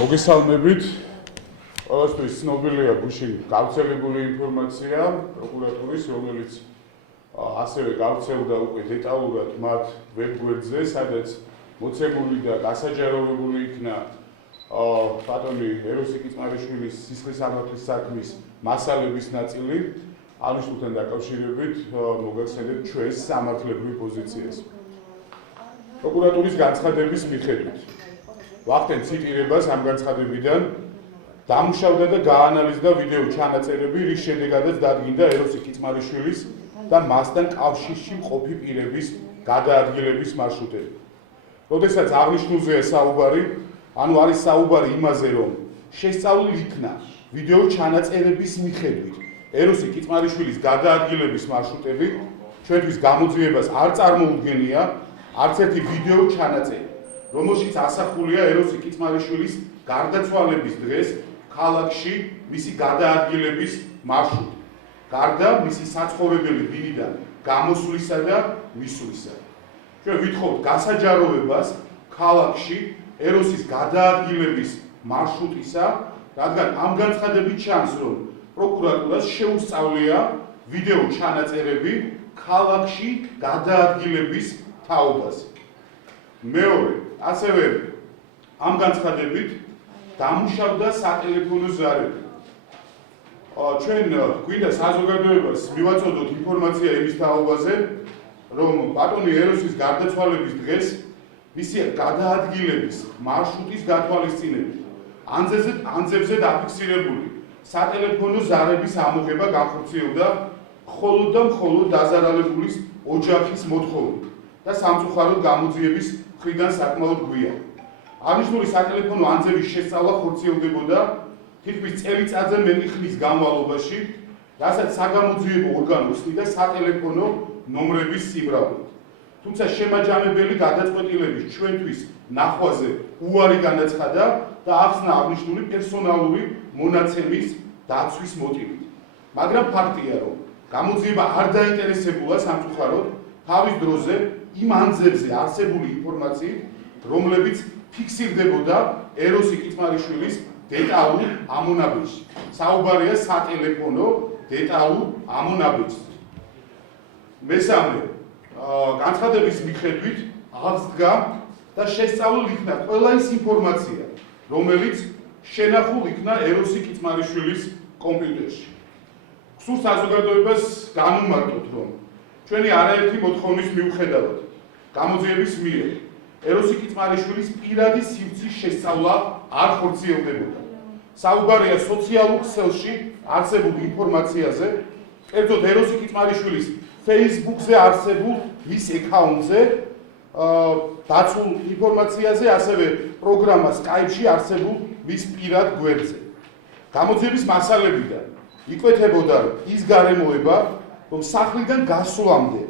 მოგესალმებით. ყველასთვის ცნობილია გუშინ გავრცელებული ინფორმაცია პროკურატურის, რომელიც ასევე გავრცელდა უკვე დეტალურად მათ ვებგვერდზე, სადაც მოცემული და გასაჯაროვებული იქნა ბატონი ეროსი კიწმარიშვილის სისხლის სამართლის საქმის მასალების ნაწილი. ამ შულთან დაკავშირებით მოგახსენებთ ჩვენს სამართლებრივ პოზიციას. პროკურატურის განცხადების მიხედვით ვახდენ ციტირებას ამ განცხადებიდან დამუშავდა და გაანალიზდა ვიდეო ჩანაწერები, რის შედეგადაც დადგინდა ეროსი კიწმარიშვილის და მასთან კავშირში მყოფი პირების გადაადგილების მარშრუტები. როდესაც აღნიშნულზეა საუბარი, ანუ არის საუბარი იმაზე, რომ შესწავლილ იქნა ვიდეო ჩანაწერების მიხედვით ეროსი კიწმარიშვილის გადაადგილების მარშრუტები, ჩვენთვის გამოძიებას არ წარმოუდგენია არც ერთი ვიდეო ჩანაწერი, რომელშიც ასახულია ეროსი კიწმარიშვილის გარდაცვალების დღეს ქალაქში მისი გადაადგილების მარშრუტი, გარდა მისი საცხოვრებელი დინიდან გამოსვლისა და მისვლისა. ჩვენ ვითხოვთ გასაჯაროვებას ქალაქში ეროსის გადაადგილების მარშრუტისა, რადგან ამ განცხადებით ჩანს, რომ პროკურატურას შეუსწავლია ვიდეო ჩანაწერები ქალაქში გადაადგილების თაობაზე. მეორე, ასევე ამ განცხადებით დამუშავდა სატელეფონო ზარები. ჩვენ გვინდა საზოგადოებას მივაწოდოთ ინფორმაცია იმის თაობაზე, რომ ბატონი ეროსის გარდაცვალების დღეს მისი გადაადგილების მარშრუტის გათვალისწინებით ანძებზე დაფიქსირებული სატელეფონო ზარების ამოღება განხორციელდა მხოლოდ და მხოლოდ დაზარალებულის ოჯახის მოთხოვნით და სამწუხაროდ გამოძიების მხრიდან საკმაოდ გვიან. აღნიშნული სატელეფონო ანძების შესწავლა ხორციელდებოდა თითქმის წელიწადზე მეტი ხნის განმავლობაში, რასაც საგამოძიებო ორგანო ხსნიდა სატელეფონო ნომრების სიმრავლით. თუმცა შემაჯამებელი გადაწყვეტილების ჩვენთვის ნახვაზე უარი განაცხადა და ახსნა აღნიშნული პერსონალური მონაცემის დაცვის მოტივით. მაგრამ ფაქტია, რომ გამოძიება არ დაინტერესებულა სამწუხაროდ თავის დროზე იმ ანძებზე არსებული ინფორმაციით, რომლებიც ფიქსირდებოდა ეროსი კიწმარიშვილის დეტალურ ამონაბეჭში. საუბარია სატელეფონო დეტალურ ამონაბეჭში. მესამე, განცხადების მიხედვით აღსდგა და შესწავლილ იქნა ყველა ის ინფორმაცია, რომელიც შენახულ იქნა ეროსი კიწმარიშვილის კომპიუტერში. გსურთ საზოგადოებას განვმარტოთ, რომ ჩვენი არაერთი მოთხოვნის მიუხედავად გამოძიების მიერ ეროსი კიწმარიშვილის პირადი სივრცის შესწავლა არ ხორციელდებოდა. საუბარია სოციალურ ქსელში არსებულ ინფორმაციაზე, კერძოდ ეროსი კიწმარიშვილის Facebook-ზე არსებულ მის აკაუნტზე დაცულ ინფორმაციაზე, ასევე პროგრამა Skype-ში არსებულ მის პირად გვერდზე. გამოძიების მასალებიდან იკვეთებოდა ის გარემოება, რომ სახლიდან გასვლამდე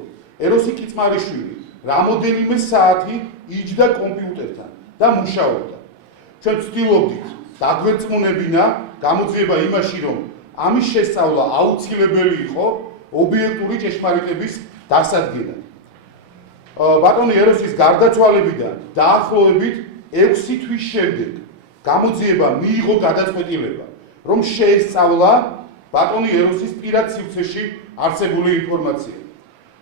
ეროსი კიწმარიშვილი რამოდენიმე საათი იჯდა კომპიუტერთან და მუშაობდა. ჩვენ ვცდილობდით დაგვერწმუნებინა გამოძიება იმაში, რომ ამის შესწავლა აუცილებელი იყო ობიექტური ჭეშმარიტების დასადგენად. ბატონი ეროსის გარდაცვალებიდან დაახლოებით 6 თვის შემდეგ გამოძიება მიიღო გადაწყვეტილება, რომ შეესწავლა ბატონი ეროსის პირად სივრცეში არსებული ინფორმაცია.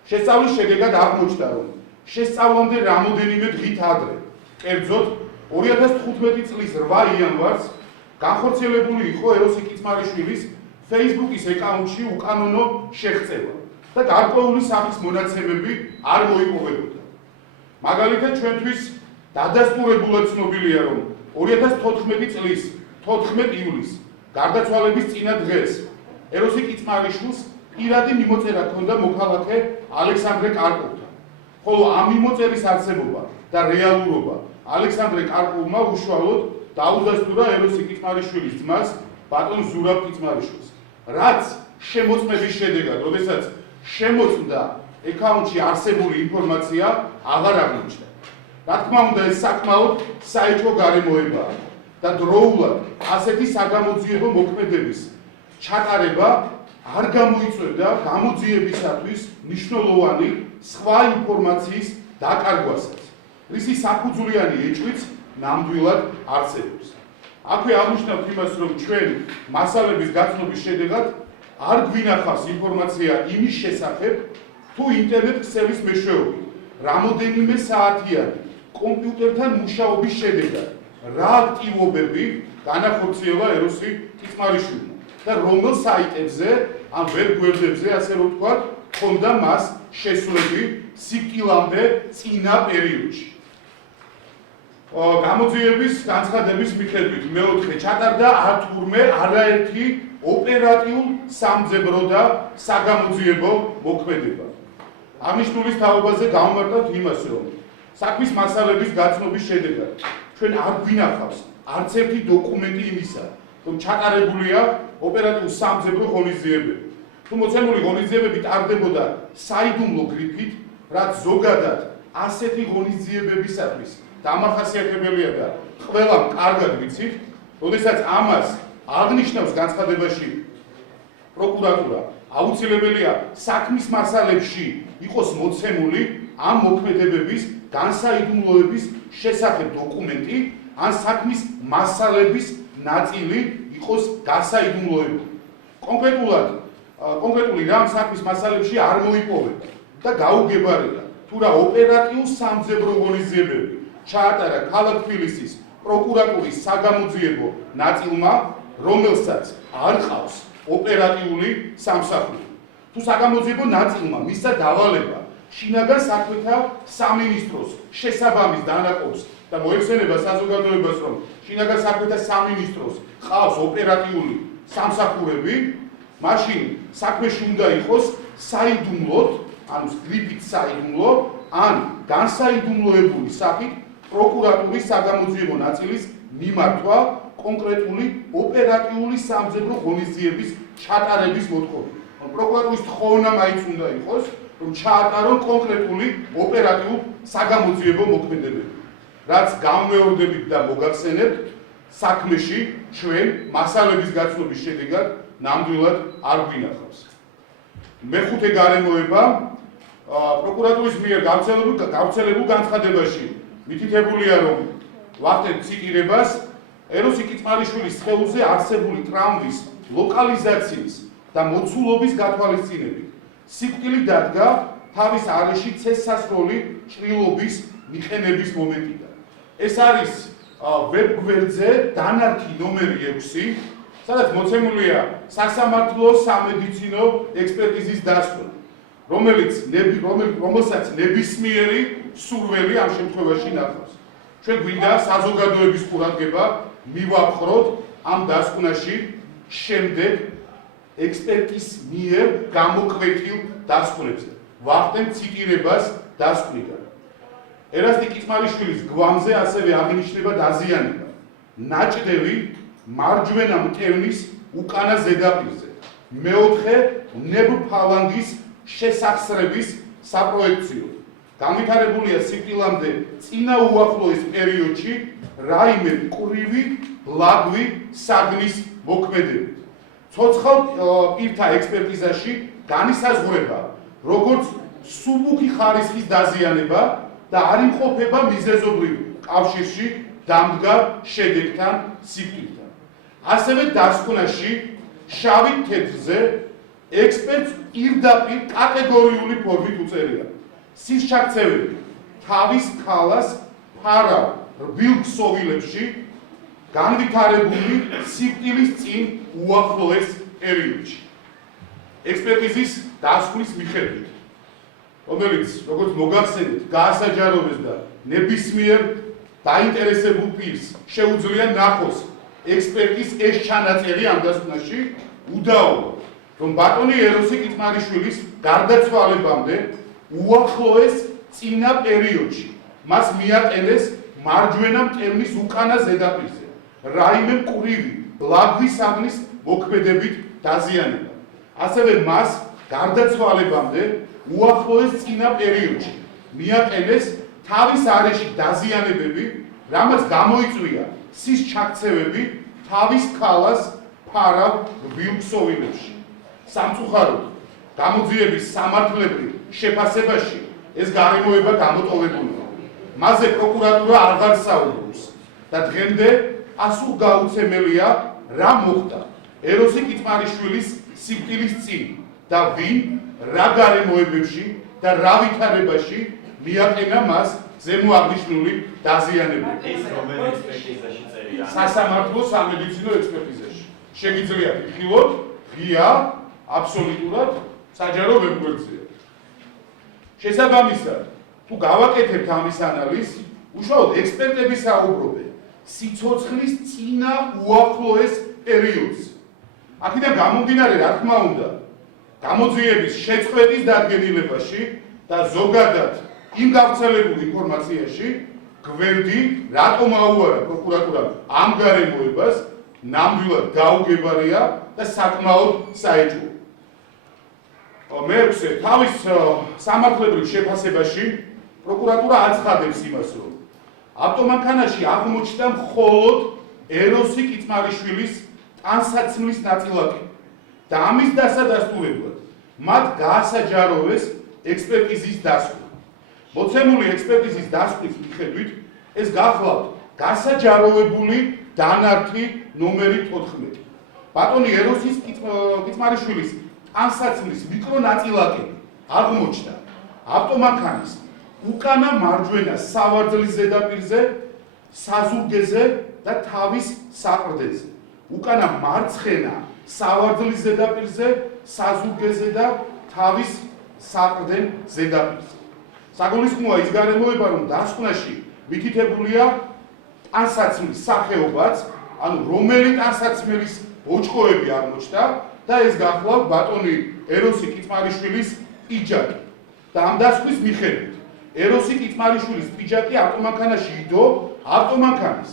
შესწავლის შედეგად აღმოჩნდა, რომ შესწავლამდე რამოდენიმე დღით ადრე, კერძოდ 2015 წლის 8 იანვარს განხორციელებული იყო ეროსი კიწმარიშვილის Facebook-ის აკაუნტში უკანონო შეღწევა და გარკვეული სახის მონაცემები არ მოიპოვებოდა. მაგალითად, ჩვენთვის დადასტურებულად ცნობილია, რომ 2014 წლის 14 ივლისს გარდაცვალების წინა დღეს ეროსი კიწმარიშვილს პირადი მიმოწერა ჰქონდა მოქალაქე ალექსანდრე კარპოვთან. ხოლო ამ მიმოწერის არსებობა და რეალურობა ალექსანდრე კარპოვმა უშუალოდ დაუდასტურა ეროსი კიწმარიშვილის ძმას ბატონ ზურაბ კიწმარიშვილს, რაც შემოწმების შედეგად, როდესაც შემოწმდა აკაუნტში არსებული ინფორმაცია აღარ აღმოჩნდა. რა თქმა უნდა, ეს საკმაოდ საეჭვო გარემოებაა და დროულად ასეთი საგამოძიებო მოქმედების ჩატარება არ გამოიწვევდა გამოძიებისათვის მნიშვნელოვანი სხვა ინფორმაციის დაკარგვასაც, რისი საფუძვლიანი ეჭვიც ნამდვილად არსებობს. აქვე აღნიშნავთ იმას, რომ ჩვენ მასალების გაცნობის შედეგად არ გვინახავს ინფორმაცია იმის შესახებ, თუ ინტერნეტ ქსელის მეშვეობით რამოდენიმე საათიანი კომპიუტერთან მუშაობის შედეგად რა აქტივობები განახორციელა ეროსი კიწმარიშვილმა და რომელ საიტებზე ან ვებ გვერდებზე, ასე რომ ვთქვათ, ჰქონდა მას შესვლები სიკვდილამდე წინა პერიოდში. გამოძიების განცხადების მიხედვით მეოთხე ჩატარდა თურმე არაერთი ოპერატიულ სამძებრო და საგამოძიებო მოქმედება. აღნიშნულის თაობაზე გავმარტავთ იმას, რომ საქმის მასალების გაცნობის შედეგად ჩვენ არ გვინახავს არც ერთი დოკუმენტი იმისა, რომ ჩატარებულია ოპერატიულ სამძებრო ღონისძიებები. თუ მოცემული ღონისძიებები ტარდებოდა საიდუმლო გრიფით, რაც ზოგადად ასეთი ღონისძიებებისათვის დამახასიათებელია და ყველამ კარგად ვიცით, როდესაც ამას აღნიშნავს განცხადებაში პროკურატურა, აუცილებელია საქმის მასალებში იყოს მოცემული ამ მოქმედებების განსაიდუმლოების შესახებ დოკუმენტი, ან საქმის მასალების ნაწილი იყოს გასაიდუმლოებული. კონკრეტული რამ საქმის მასალებში არ მოიპოვება და გაუგებარია, თუ რა ოპერატიულ სამძებრო ღონისძიებები ჩაატარა ქალაქ თბილისის პროკურატურის საგამოძიებო ნაწილმა, რომელსაც არ ყავს ოპერატიული სამსახური. თუ საგამოძიებო ნაწილმა მისცა დავალება შინაგან საქმეთა სამინისტროს შესაბამის დანაყოფს და მოეხსენება საზოგადოებას, რომ შინაგან საქმეთა სამინისტროს ყავს ოპერატიული სამსახურები, მაშინ საქმეში უნდა იყოს საიდუმლოდ, ანუ გრიფით საიდუმლო, ან განსაიდუმლოებული სახით პროკურატურის საგამოძიებო ნაწილის მიმართვა კონკრეტული ოპერატიული სამძებრო ღონისძიების ჩატარების მოთხოვნით. პროკურატურის თხოვნა მაინც უნდა იყოს, რომ ჩაატარონ კონკრეტული ოპერატიულ საგამოძიებო მოქმედებები, რაც გამეორდებით და მოგახსენებთ, საქმეში ჩვენ მასალების გაცნობის შედეგად ნამდვილად არ გვინახავს. მეხუთე გარემოება პროკურატურის მიერ გავრცელებულ განცხადებაში მითითებულია, რომ ვახდენთ ციტირებას, ეროსი კიწმარიშვილის სხეულზე არსებული ტრავმის ლოკალიზაციის და მოცულობის გათვალისწინებით სიკვდილი დადგა თავის არეში ცეცხლსასროლი ჭრილობის მიყენების მომენტიდან. ეს არის ვებ გვერდზე დანართი ნომერი 6, სადაც მოცემულია სასამართლო სამედიცინო ექსპერტიზის დასკვნა, რომელსაც ნებისმიერი სურველი ამ შემთხვევაში ნახავს. ჩვენ გვინდა საზოგადოების ყურადღება მივაყროთ ამ დასკვნაში შემდეგ ექსპერტის მიერ გამოკვეთილ დასკვნებზე. ვახდენთ ციტირებას დასკვნიდან. ერასტი კიწმარიშვილის გვამზე ასევე აღინიშნება დაზიანება ნაჭდევი მარჯვენა მტევნის უკანა ზედაპირზე, მეოთხე ნებფალანგის შესახსრების საპროექციო. განვითარებულია სიკვდილამდე წინა უახლოეს პერიოდში რაიმე მკვრივი ბლაგვი საგნის მოქმედებით. ცოცხალ პირთა ექსპერტიზაში განისაზღვრება როგორც სუბუქი ხარისხის დაზიანება და არ იმყოფება მიზეზობრივ კავშირში დამდგარ შედეგთან სიკვდილთან. ასევე დასკვნაში შავი თეთრზე ექსპერტს პირდაპირ კატეგორიული ფორმით უწერია სისჩაქცევები თავის ქალას ფარავ რბილ ქსოვილებში განვითარებული სიკვდილის წინ უახლოეს პერიოდში. ექსპერტიზის დასკვნის მიხედვით, რომელიც, როგორც მოგახსენეთ, გაასაჯაროვეს და ნებისმიერ დაინტერესებულ პირს შეუძლია ნახოს ექსპერტის ეს ჩანაწერი ამ დასკვნაში, უდაოა, რომ ბატონი ეროსი კიწმარიშვილის გარდაცვალებამდე უახლოეს წინა პერიოდში მას მიაყენეს მარჯვენა მტევნის უკანა ზედაპირზე რაიმე მკვრივი ბლაგვის საგნის მოქმედებით დაზიანება. ასევე მას გარდაცვალებამდე უახლოეს წინა პერიოდში მიაყენეს თავის არეში დაზიანებები, რამაც გამოიწვია სის ჩაქცევები თავის ქალას ფარავ რბილ-ქსოვილებში. სამწუხაროდ, გამოძიების სამართლებრივ შეფასებაში ეს გარემოება გამოტოვებულია. მასზე პროკურატურა აღარ საუბრობს და დღემდე ასულ გაუცემელია რა მოხდა ეროსი კიტმარიშვილის სიკვდილის წინ და ვინ რა გარემოებებში და რა ვითარებაში მიაყენა მას ზემო აღნიშნული დაზიანებები. ეს რომელ ექსპერტიზაში წერია? სასამართლო სამედიცინო ექსპერტიზაში. შეგიძლიათ იხილოთ ღია აბსოლუტურად საჯარო ვებგვერდზე. შესაბამისად, თუ გავაკეთებთ ამის ანალიზს, უშუალოდ ექსპერტები საუბრობენ სიცოცხლის წინა უახლოეს პერიოდს. აქედან გამომდინარე, რა თქმა უნდა, გამოძიების შეწყვეტის დადგენილებაში და ზოგადად იმ გავრცელებულ ინფორმაციაში გვერდი რატომ აუარა პროკურატურამ ამ გარემოებას ნამდვილად გაუგებარია და საკმაოდ საეჭვო. მეექვსე, თავის სამართლებრივ შეფასებაში პროკურატურა აცხადებს იმას, რომ ავტომანქანაში აღმოჩნდა მხოლოდ ეროსი კიტმარიშვილის ტანსაცმლის ნაწილაკი და ამის დასადასტურებლად მათ გაასაჯაროვეს ექსპერტიზის დასკვნა. მოცემული ექსპერტიზის დასკვნის მიხედვით ეს გახლავთ გასაჯაროვებული დანართი ნომერი 14. ბატონი ეროსის კიტმარიშვილის ტანსაცმლის მიკრონაწილაკები აღმოჩნდა ავტომანქანის უკანა მარჯვენა სავარძლის ზედაპირზე, საზურგეზე და თავის საყრდენზე. უკანა მარცხენა სავარძლის ზედაპირზე, საზურგეზე და თავის საყრდენ ზედაპირზე. საგულისხმოა ის გარემოება, რომ დასკვნაში მითითებულია ტანსაცმლის სახეობაც, ანუ რომელი ტანსაცმლის ბოჭკოები აღმოჩნდა და ეს გახლავთ ბატონი ეროსი კიტმარიშვილის პიჯაკი. და ამ დასკვნის მიხედვით ეროსი კიტმარიშვილის პიჯაკი ავტომანქანაში იდო ავტომანქანის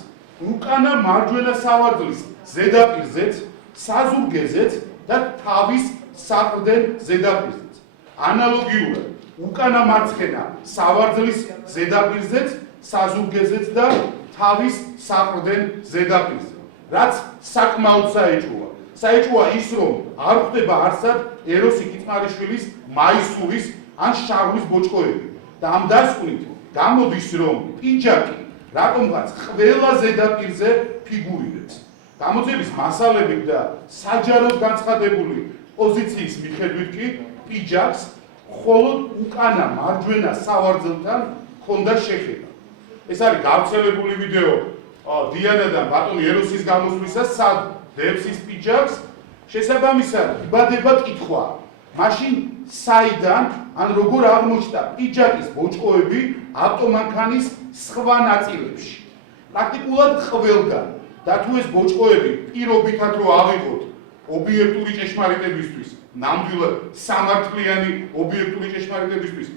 უკანა მარჯვენა სავარძლის ზედაპირზეც, საზურგეზეც და თავის საყრდენ ზედაპირზეც. ანალოგიურად უკანა მარცხენა სავარძლის ზედაპირზეც, საზურგეზეც და თავის საყრდენ ზედაპირზე. რაც საკმაოდ საეჭვოა. საეჭვოა ის, რომ არ ხდება არსად ეროსი კიტმარიშვილის მაისურის ან შარვის ბოჭკოები. და ამ დასკვნით გამოდის, რომ პიჯაკი რატომღაც ყველა ზედაპირზე ფიგურირებს. გამოძიების მასალებით და საჯაროდ განცხადებული პოზიციის მიხედვით კი პიჯაკს მხოლოდ უკანა მარჯვენა სავარძელთან ჰქონდა შეხება. ეს არის გავრცელებული ვიდეო დიანადან ბატონი ეროსის გამოსვლისას, სად დებს ის პიჯაკს. შესაბამისად, იბადება კითხვა, მაშინ საიდან ან როგორ აღმოჩნდა პიჯაკის ბოჭკოები ავტომანქანის სხვა ნაწილებში. პრაქტიკულად ყველგან და თუ ეს ბოჭკოები პირობითად რო ავიღოთ ობიექტური ჭეშმარიტებისთვის, ნამდვილად სამართლიანი ობიექტური ჭეშმარიტებისთვის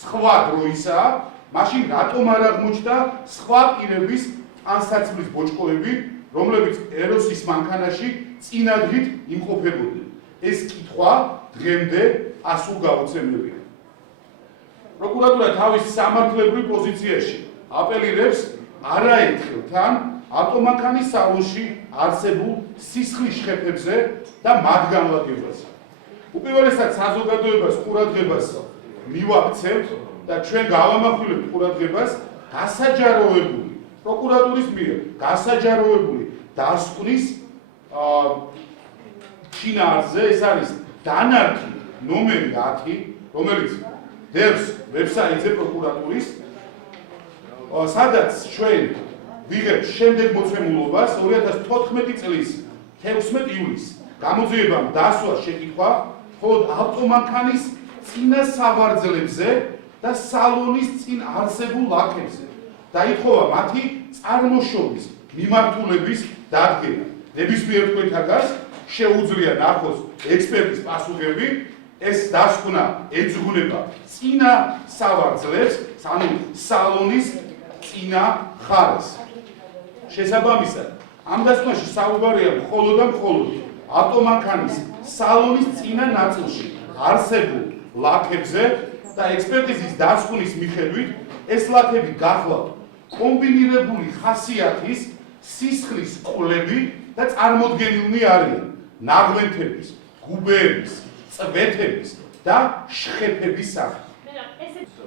სხვა დროისაა, მაშინ რატომ არ აღმოჩნდა სხვა პირების ტანსაცმლის ბოჭკოები, რომლებიც ეროსის მანქანაში წინადღით იმყოფებოდნენ. ეს კითხვა დღემდე ასულ გაუცემელია. პროკურატურა თავის სამართლებრივ პოზიციაში აპელირებს არაერთხელთან ავტომანქანის სალონში არსებულ სისხლის შეფებზე და მათ განლაგებაზე. უპირველესად საზოგადოებას ყურადღებას მივაქცევთ და ჩვენ გავამახვილებთ ყურადღებას გასაჯაროვებული პროკურატურის მიერ გასაჯაროვებული დასკვნის შინაარსზე, ეს არის დანართი ნომერი 10, რომელიც დევს ვებსაიტზე პროკურატურის, სადაც ჩვენ ვიღებთ შემდეგ მოცემულობას 2014 წლის 16 ივლისს გამოძიებამ დასვა შეკითხვა მხოლოდ ავტომანქანის წინა სავარძლებზე და სალონის წინ არსებულ ლაქებზე. დაითხოვა მათი წარმოშობის მიმართულების დადგენა. ნებისმიერ თქვენთაგანს შეუძლია ნახოს ექსპერტის პასუხები, ეს დასკვნა ეძღვნება წინა სავარძლებს, ანუ სალონის წინა ხარეს. შესაბამისად, ამ დასკვნაში საუბარია მხოლოდ და მხოლოდ ავტომანქანის სალონის წინა ნაწილში არსებულ ლაქებზე და ექსპერტიზის დასკვნის მიხედვით ეს ლაქები გახლავთ კომბინირებული ხასიათის სისხლის ყოლები და წარმოდგენილნი არიან ნაღვენთების, გუბეების, წვეთების და შხეფების სახით.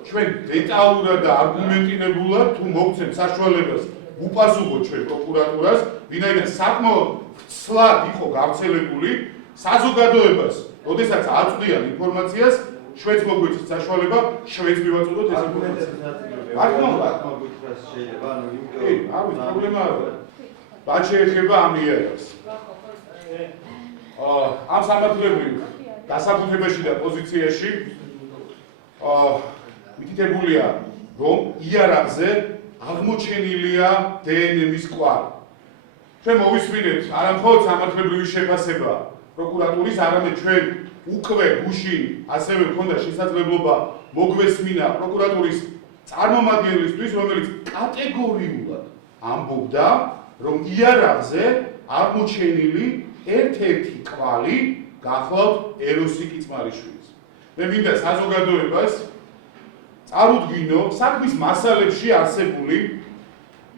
ჩვენ დეტალურად და არგუმენტირებულად თუ მოგცემთ საშუალებას უპასუხოთ ჩვენ პროკურატურას, ვინაიდან საკმაოდ ცლად იყო გავრცელებული საზოგადოებას, როდესაც აწვდიან ინფორმაციას, შვედს მოგვიწევთ საშუალება, შვედს მივაწოდოთ ეს ინფორმაცია. პრობლემა არა. რაც შეეხება ამ იერარქიას. ამ სამართლებრივ დასაბუთებაში და პოზიციაში მითითებულია, რომ იერარქიაზე აღმოჩენილია დნმ-ის კვალი. ჩვენ მოვისმინეთ არა მხოლოდ სამართლებრივი შეფასება პროკურატურის, არამედ ჩვენ უკვე გუშინ ასევე მქონდა შესაძლებლობა მოგვესმინა პროკურატურის წარმომადგენლისთვის, რომელიც კატეგორიულად ამბობდა, რომ იერარქიაზე აღმოჩენილი ერთ-ერთი კვალი გახლავთ ეროსი კიწმარიშვილის. მე მინდა საზოგადოებას წარუდგინო საქმის მასალებში არსებული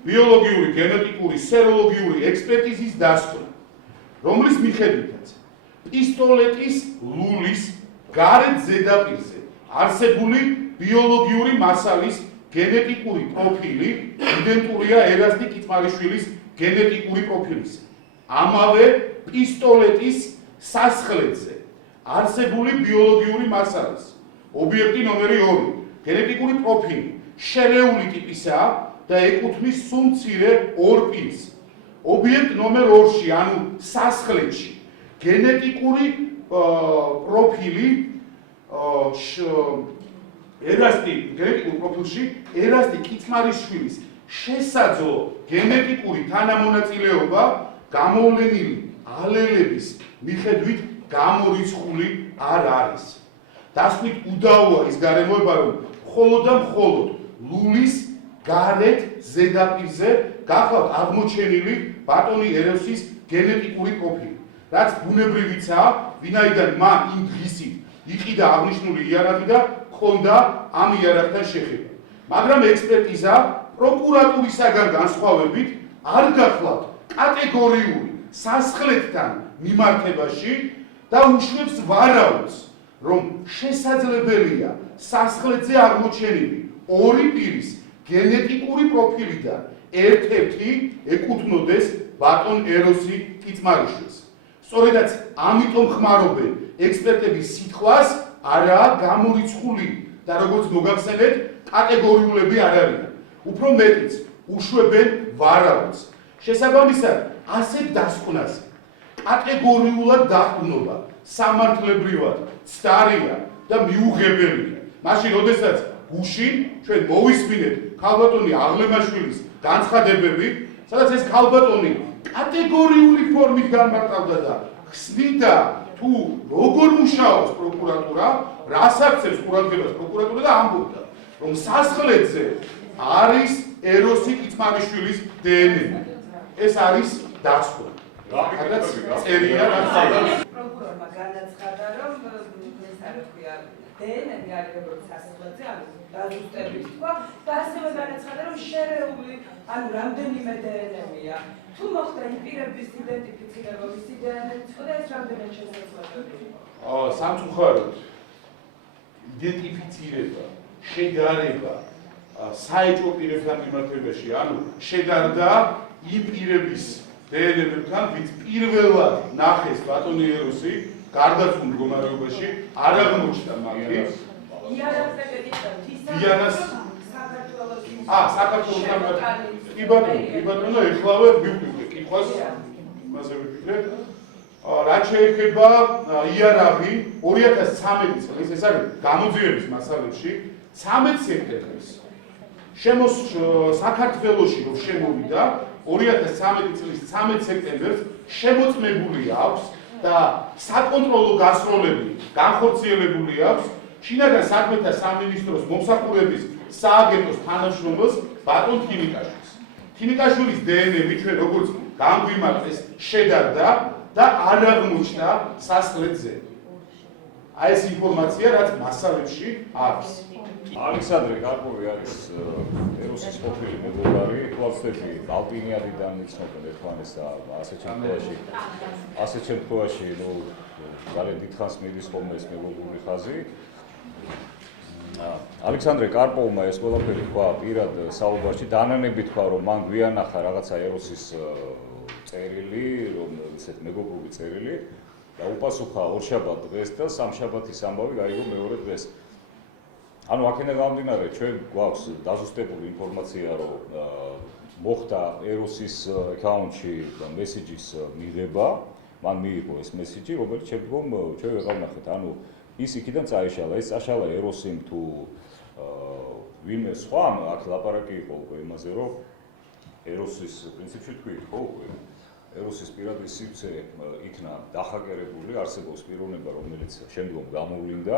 ბიოლოგიური, გენეტიკური, სეროლოგიური ექსპერტიზის დასკვნა, რომლის მიხედვითაც პისტოლეტის ლულის გარეთ ზედაპირზე არსებული ბიოლოგიური მასალის გენეტიკური პროფილი იდენტურია ერასტი კიწმარიშვილის გენეტიკური პროფილისა. ამავე პისტოლეტის სასხლებზე არსებული ბიოლოგიური მასალის ობიექტი ნომერი 2 გენეტიკური პროფილი შერეული ტიპისაა და ეკუთვნის სულ მცირე ორ პირს. ობიექტ ნომერ 2-ში, ანუ სასხლებში, გენეტიკური პროფილი გენეტიკურ პროფილში ერასტი კიწმარიშვილის შესაძლო გენეტიკური თანამონაწილეობა გამოვლენილი ალელების მიხედვით გამორიცხული არ არის. დასკვით უდაოა ის გარემოება, რომ მხოლოდ და მხოლოდ ლულის გარეთ ზედაპირზე გახლავთ აღმოჩენილი ბატონი ეროსის გენეტიკური პროფილი, რაც ბუნებრივიცაა, ვინაიდან მან იმ დღისით იყიდა აღნიშნული იერარქი და ჰქონდა ამ იერარქთან შეხება. მაგრამ ექსპერტიზა პროკურატურისაგან განსხვავებით არ გახლავთ კატეგორიული სასხლებთან მიმართებაში და უშვებს ვარაუდს, რომ შესაძლებელია სასხლებზე აღმოჩენილი ორი პირის გენეტიკური პროფილიდან ერთ-ერთი ეკუთვნოდეს ბატონ ეროსი კიწმარიშვილს. სწორედაც ამიტომ ხმარობენ ექსპერტების სიტყვას არაა გამორიცხული და როგორც მოგახსენეთ, კატეგორიულები არ არიან. უფრო მეტიც, უშვებენ ვარაუდს. შესაბამისად, ასეთ დასკვნას კატეგორიულად დაყრდნობა სამართლებრივად ცდარია და მიუღებელია. მაშინ, როდესაც გუშინ ჩვენ მოვისმინეთ ქალბატონი აღლემაშვილის განცხადებები, სადაც ეს ქალბატონი კატეგორიული ფორმით განმარტავდა და ხსნიდა თუ როგორ მუშაობს პროკურატურა, რას აქცევს ყურადღებას პროკურატურა და ამბობდა, რომ სასხლებზე არის ეროსი კიწმარიშვილის დნმ. ეს არის დაცვა. რადგან წერია პროკურორმა განაცხადა, რომ ეს არის ქვია დნმ არის როგორც სასხლებზე, ანუ დაზუსტებით თქვა და ასევე განაცხადა, რომ შერეული, ანუ რამდენიმე დნმ-ია. თუ მოხდა იმ პირების იდენტიფიცირება, ვისი დნმ-ით იყო და ეს რამდენად შესაძლებელია? სამწუხაროდ იდენტიფიცირება, შედარება საეჭვო პირებთან მიმართებაში, ანუ შედარდა იმ პირების დნმ-თან, ვინც პირველად ნახეს ბატონი ეროსი გარდაცვლილ მდგომარეობაში, არ აღმოჩნდა მათი. იანას საქართველოს კი ბატონო, ეხლავე მივხვდი კითხვას, იმაზე ვიფიქრე. რაც შეეხება იერარქი 2013 წლის, ეს არის გამოძიების მასალებში, 13 სექტემბრის საქართველოში რომ შემოვიდა 2013 წლის 13 სექტემბერს შემოწმებული აქვს და საკონტროლო გასროლები განხორციელებული აქვს შინაგან საქმეთა სამინისტროს მომსახურების სააგენტოს თანამშრომელს ბატონ თინიკაშვილს. თინიკაშვილის დნმ ჩვენ როგორც განგვიმარტეს შედარდა და არ აღმოჩნდა სასხლებზე. აი ეს ინფორმაცია რაც მასალებში არის. ალექსანდრე კარპოვი არის ეროსის ყოფილი მეგობარი, კლასტები ალპინიადიდან იცნობენ ერთმანეთს და ასეთ შემთხვევაში, ნუ ძალიან დიდხანს მიდის ხოლმე ეს მეგობრული ხაზი. ალექსანდრე კარპოვმა ეს ყველაფერი თქვა პირად საუბარში, დანანები თქვა, რომ მან გვიანახა რაღაცა ეროსის წერილი, რომ ისეთ მეგობრული წერილი და უპასუხა ორშაბათ დღეს და სამშაბათის ამბავი გაიგო მეორე დღეს. ანუ აქედან გამომდინარე, ჩვენ გვაქვს დაზუსტებული ინფორმაცია, რომ მოხდა ეროსის აკაუნტში მესიჯის მიღება, მან მიიღო ეს მესიჯი, რომელიც შემდგომ ჩვენ ვეღარ ვნახეთ. ანუ ის იქიდან წაეშალა, ის წაშალა ეროსიმ თუ ვინმე სხვა, აქ ლაპარაკი იყო უკვე იმაზე, რომ ეროსის პრინციპში თქვით, ხო უკვე ეროსის პირადი სივრცე იქნა დახაკერებული, არსებობს პიროვნება, რომელიც შემდგომ გამოვლინდა,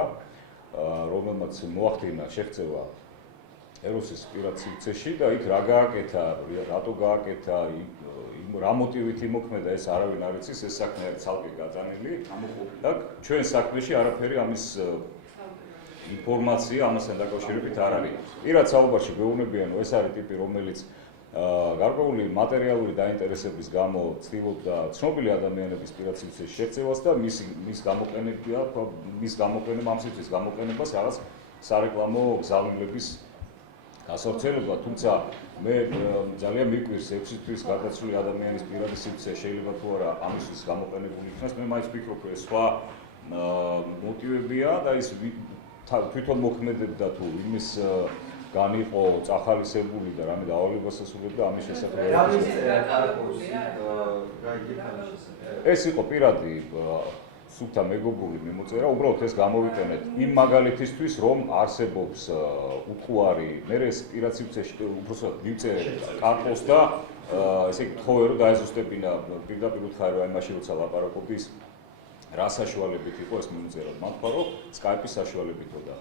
რომელმაც მოახდინა შეღწევა ეროსის პირად სივრცეში და იქ რა გააკეთა, რატო გააკეთა, რა მოტივით იმოქმედა ეს არავინ არ იცის, ეს საქმე არის ცალკე გაწანილი და ჩვენ საქმეში არაფერი ამის ინფორმაცია ამასთან დაკავშირებით არ არის. პირად საუბარში გვეუბნებიან, ეს არის ტიპი, რომელიც გარკვეული მატერიალური დაინტერესების გამო ცდილობდა ცნობილი ადამიანების პირად სივრცეში შეღწევას და მის გამოყენება ამ სივრცის გამოყენებას რაღაც სარეკლამო გზავნილების გასავრცელებლად, თუმცა მე ძალიან მიკვირს 6 თვის გარდაცვლილი ადამიანის პირადი სივრცე შეიძლება თუ არა ამისთვის გამოყენებული იქნას, მე მაინც ვფიქრობ, ეს სხვა მოტივებია და ის თვითონ მოქმედებდა თუ იმის განიყო წახალისებული და რამე დავალებას ასრულებდა ამის შესახებ. ეს იყო პირადი სულთა მეგობრული მიმოწერა, უბრალოდ ეს გამოვიყენეთ იმ მაგალითისთვის, რომ არსებობს უთუარი, მე ეს პირად სივრცეში უბრალოდ მივწერე კარპოს და ესე გთხოვე რომ დაეზუსტებინა პირდაპირ უთხარი რომ იმაში როცა ლაპარაკობდი ის რა საშუალებით იყო ეს მიმოწერა. მან თქვა რომ Skype-ის საშუალებითო და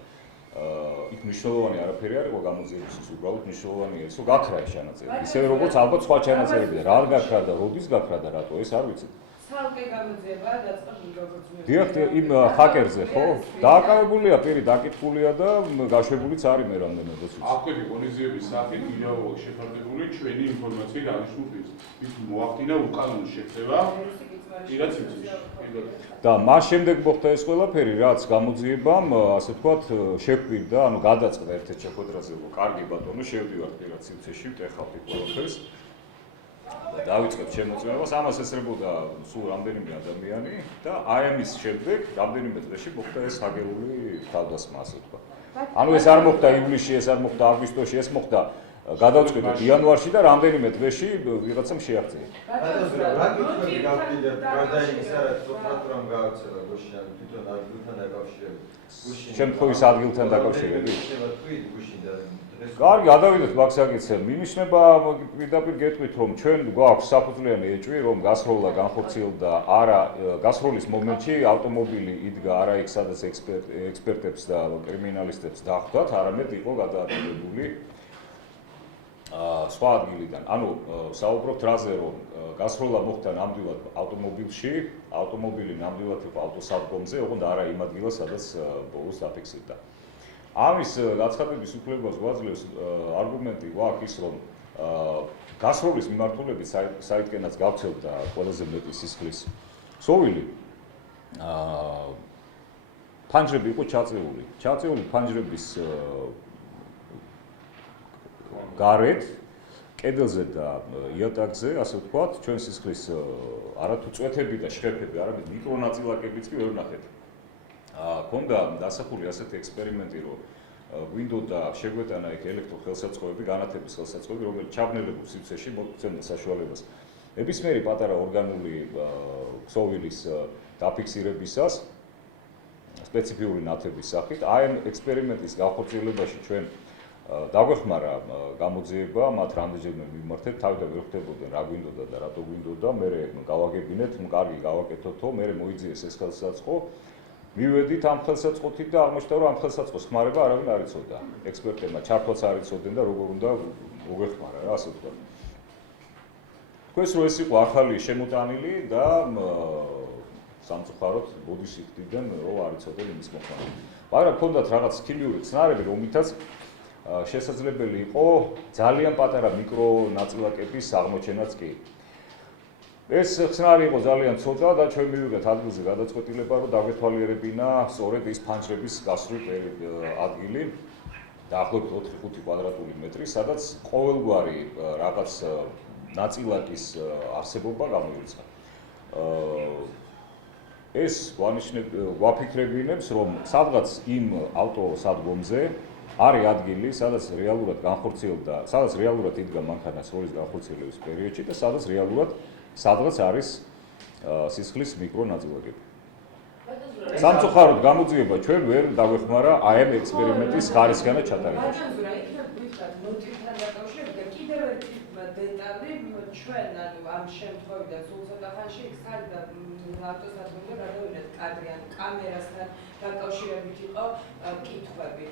იქ მნიშვნელოვანი არაფერი არ იყო გამოძიებისთვის, უბრალოდ მნიშვნელოვანია ის, რომ გაქრა ეს ჩანაწერი. ისევე როგორც ალბათ სხვა ჩანაწერები, რა გაქრა და როდის გაქრა და რატო, ეს არ ვიცით. ცალკე გამოძიება დაწყებული როგორც მე. დიახ, იმ ჰაკერზე, ხო? დააკავებულია პირი, დაკითხულია და გაშვებულიც არის მე რამდენად ვიცი. აქვე ღონისძიების სახით ვიდეო შეფარდებული ჩვენი ინფორმაციით აღნიშნულს. ის მოახდინა უკანონო შექცევა პირად სივრცეში. და მას შემდეგ მოხდა ეს ყველაფერი, რაც გამოძიებამ, ასე ვთქვათ, შეგვირდა, ანუ გადაწყდა ერთ-ერთ შეხვედრაზე, რომ კარგი ბატონო, შევდივართ პირად სივრცეში, ვტეხავთ იქ ყველაფერს. და დავიწყებთ შემოწმებას, ამას ესწრებოდა სულ რამდენიმე ადამიანი და აი ამის შემდეგ რამდენიმე დღეში მოხდა ეს ჰაგერული თავდასხმა, ასე ვთქვათ. ანუ ეს არ მოხდა ივლისში, ეს არ მოხდა აგვისტოში, ეს მოხდა გადავწყვეტეთ იანვარში და რამდენიმე დღეში ვიღაცამ შეაღწია. რა გიქნები გავკიდებ, გარდა იმისა, რაც პროკურატურამ გააცხადა გუშინ, ანუ თვითონ ადგილთან დაკავშირებით. შემთხვევის ადგილთან დაკავშირებით. შეიძლება თქვი გუშინ და კარგი, გადავიდეთ მაგსაკითხზე. მინიშნება პირდაპირ გეტყვით, რომ ჩვენ გვაქვს საფუძვლიანი ეჭვი, რომ გასროლა განხორციელდა არა გასროლის მომენტში ავტომობილი იდგა არა იქ, სადაც ექსპერტებს და კრიმინალისტებს დახვდათ, არამედ იყო გადაადგილებული სხვა ადგილიდან. ანუ საუბრობთ რაზე, რომ გასროლა მოხდა ნამდვილად ავტომობილში, ავტომობილი ნამდვილად იყო ავტოსადგომზე, ოღონდ არა იმ ადგილას, სადაც ბოლოს დაფიქსირდა. ამის გაცხადების უფლებას გვაძლევს არგუმენტი გვაქვს ის, რომ გასროლის მიმართულებით საითკენაც გავცელდა ყველაზე მეტი სისხლის ქსოვილი. ფანჯრები იყო ჩაწეული. ჩაწეული ფანჯრების გარეთ, კედელზე და იატაკზე, ასე ვთქვათ, ჩვენ სისხლის არათუ წვეთები და შხეფები, არამედ მიკრონაწილაკებიც კი ვერ ვნახეთ. ქონდა დასახული ასეთი ექსპერიმენტი, რომ გვინდოდა შეგვეტანა იქ ელექტროხელსაწყოები, განათების ხელსაწყოები, რომელიც ჩაბნელებულ სივრცეში მოგვცემდა საშუალებას ნებისმიერი პატარა ორგანული ქსოვილის დაფიქსირებისას სპეციფიური ნათების სახით. აი ამ ექსპერიმენტის განხორციელებაში ჩვენ დაგვეხმარა გამოძიება, მათ რამდენჯერმე მიმართეთ, თავიდან ვერ ხვდებოდნენ რა გვინდოდა და რატო გვინდოდა, მე გავაგებინეთ, კარგი გავაკეთოთო, მე მოიძიეს ეს ხელსაწყო. მივედით ამ ხელსაწყოთით და აღმოჩნდა, რომ ამ ხელსაწყოს ხმარება არავინ არ იცოდა. ექსპერტებმა ჩართვაც არ იცოდნენ და როგორ უნდა მოგვეხმარა რა, ასე ვთქვათ. თქვენს რო ეს იყო ახალი შემოტანილი და სამწუხაროდ ბოდიში ხდიდან რომ არ იცოდენ იმის მოხმარება. მაგრამ ჰქონდათ რაღაც ქიმიური ხსნარები, რომლითაც შესაძლებელი იყო ძალიან პატარა მიკრო ნაწილაკების აღმოჩენაც კი. ეს ხსნარი იყო ძალიან ცოტა და ჩვენ მივიღეთ ადგილზე გადაწყვეტილება, რომ დაგვეთვალიერებინა სწორედ ის ფანჯრების გასული ადგილი, დაახლოებით 4-5 კვადრატული მეტრი, სადაც ყოველგვარი რაღაც ნაწილაკის არსებობა გამოირიცხა. ეს გვაფიქრებინებს, რომ სადღაც იმ ავტოსადგომზე არის ადგილი, სადაც რეალურად იდგა მანქანა სროლის განხორციელების პერიოდში და სადღაც არის სისხლის მიკრონაწილაკები. სამწუხაროდ გამოძიება ჩვენ ვერ დაგვეხმარა აი ამ ექსპერიმენტის ხარისხიანად ჩატარებაში. მოტივთან დაკავშირებით კიდევ ერთი დეტალი ჩვენ ამ შემთხვევიდან სულ ცოტა ხანში იქ სარდა ავტოსადგომზე გადავიდეთ კადრი ან კამერასთან დაკავშირებით იყო კითხვები.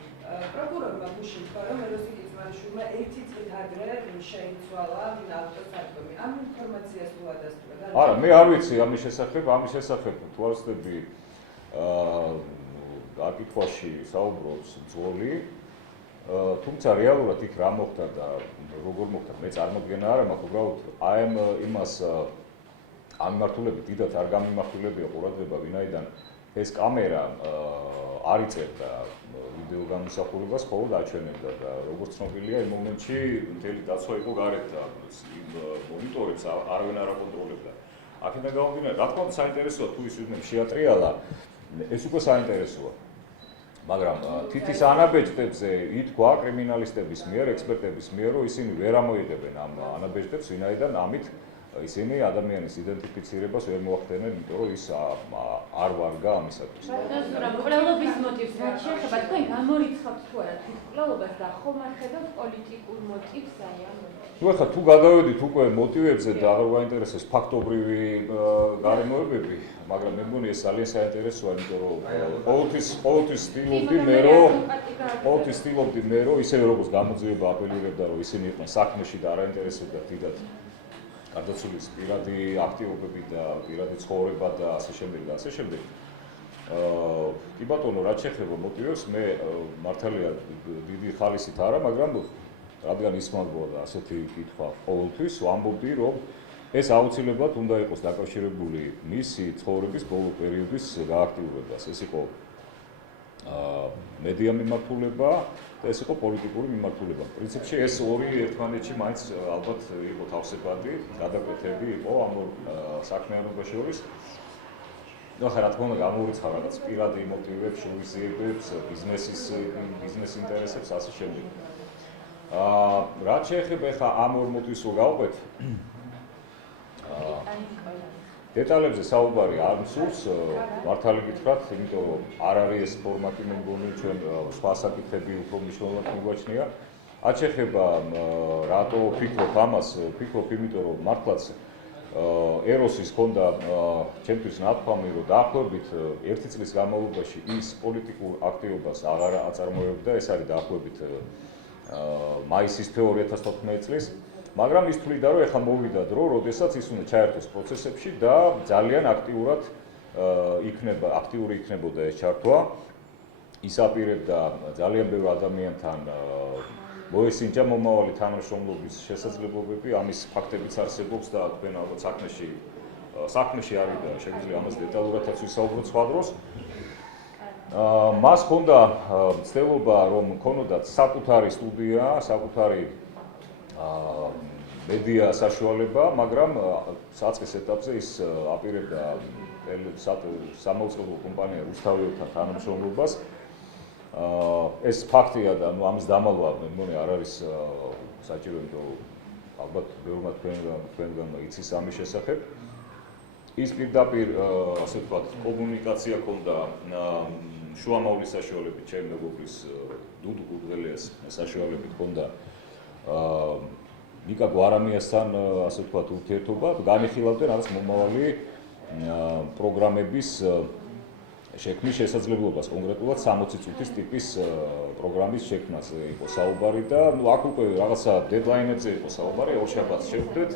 პროკურორმა გუშინ თქვა, რომ ეროსი კიცმანიშვილმა 1 წლით ადრე შეიცვალა ავტოსადგომი. ამ ინფორმაციას თუ ადასტურა? არა, მე არ ვიცი ამის შესახებ თუ არ ვცდები აკითხვაში საუბრობს ძვოლი, თუმცა რეალურად იქ რა მოხდა და როგორ მოხდა, მე წარმოდგენა არ მაქვს, უბრალოდ აი იმას ამ მიმართულებით დიდად არ გამიმართულებია ყურადღება, ვინაიდან ეს კამერა არ იწერდა ვიდეო გამოსახულებას, მხოლოდ აჩვენებდა და როგორც ცნობილია, იმ მომენტში მთელი დაცვა იყო გარეთ და იმ მონიტორებს არავინ არ აკონტროლებდა. აქედან გამომდინარე, რა თქმა უნდა საინტერესოა თუ ის ვინმე შეატრიალა, ეს უკვე საინტერესოა. მაგრამ თითის ანაბეჭდებზე ითქვა კრიმინალისტების მიერ, ექსპერტების მიერ, რომ ისინი ვერ ამოიღებენ ამ ანაბეჭდებს, ვინაიდან ამით ისინი ადამიანის იდენტიფიცირებას ვერ მოახდენენ, იმიტომ რომ ის არ ვარგა ამისათვის. მკვლელობის მოტივს რაც შეეხება, თქვენ გამორიცხავთ თუ არა თვითმკვლელობას და ხომ არ ხედავთ პოლიტიკურ მოტივს აი ამ ახლა თუ გადავედით უკვე მოტივებზე და აღარ გაინტერესებს ფაქტობრივი გარემოებები, მაგრამ მე მგონი ეს ძალიან საინტერესოა, იმიტომ რომ ყოველთვის ვთილობდი მე რომ ისევე როგორც გამოძიება აპელირებდა, რომ ისინი იყვნენ საქმეში და არ აინტერესებდათ დიდად გარდაცვლილის პირადი აქტივობები და პირადი ცხოვრება და ასე შემდეგ და ასე შემდეგ. კი ბატონო, რაც შეეხება მოტივებს, მე მართალია დიდი ხალისით არა, მაგრამ რადგან ისმალბოდა ასეთი კითხვა ყოველთვის, ვამბობდი, რომ ეს აუცილებლად უნდა იყოს დაკავშირებული მისი ცხოვრების ბოლო პერიოდის გააქტიურებას. ეს იყო მედია მიმართულება და ეს იყო პოლიტიკური მიმართულება. პრინციპში ეს ორი ერთმანეთში მაინც ალბათ იყო თავსებადი, გადაკვეთები იყო ამ საქმიანობას შორის. ახლა რა თქმა უნდა გამოურიცხა რაღაც პირადი მოტივებს, შევიზიებებს, ბიზნეს ინტერესებს ასე შემდეგ. რაც შეეხება ახლა ამ ორ მოტივს რო გავყვეთ, დეტალებზე საუბარი არ მსურს, მართალი გითხრათ, იმიტომ რომ არ არის ეს ფორმატი, მე მგონი ჩვენ სხვა საკითხები უფრო მნიშვნელოვნად მიგვაჩნია. რაც შეეხება რატო ვფიქრობ ამას, ვფიქრობ იმიტომ რომ მართლაც ეროსის ჰქონდა ჩემთვის ნათქვამი, რომ დაახლოებით 1 წლის განმავლობაში ის პოლიტიკურ აქტივობას აღარ აწარმოებდა, ეს არის დაახლოებით მაისის 2014 წლის, მაგრამ ის თვლიდა, რომ ეხლა მოვიდა დრო, როდესაც ის უნდა ჩაერთოს პროცესებში და ძალიან აქტიური იქნებოდა ეს ჩართვა. ის აპირებდა ძალიან ბევრ ადამიანთან მოესინჯა მომავალი თანამშრომლობის შესაძლებლობები, ამის ფაქტებიც არსებობს და თქვენ ალბათ საქმეში არის და შეგვიძლია ამას დეტალურადაც ვისაუბროთ სხვა დროს. მას ჰქონდა ცდილობა, რომ ჰქონოდათ საკუთარი სტუდია, საკუთარი მედია საშუალება, მაგრამ საწყის ეტაპზე ის აპირებდა სამაუწყებლო კომპანია რუსთავიელთან თანამშრომლობას. ეს ფაქტია და ამის დამალვა მე მგონი არ არის საჭირო, იმიტომ ალბათ ბევრმა თქვენგან იცის ამის შესახებ. ის პირდაპირ ასე ვთქვათ კომუნიკაცია ჰქონდა შუამავლის საშუალებით, ჩემი მეგობრის დუდუ გუგველიას საშუალებით ჰქონდა ნიკა გვარამიასთან ასე ვთქვათ ურთიერთობა, განიხილავდნენ რაღაც მომავალი პროგრამების შექმნის შესაძლებლობას, კონკრეტულად 60 წუთის ტიპის პროგრამის შექმნას იყო საუბარი და აქ უკვე რაღაცა დედლაინებზე იყო საუბარი, ორ შაბათს შევხვდეთ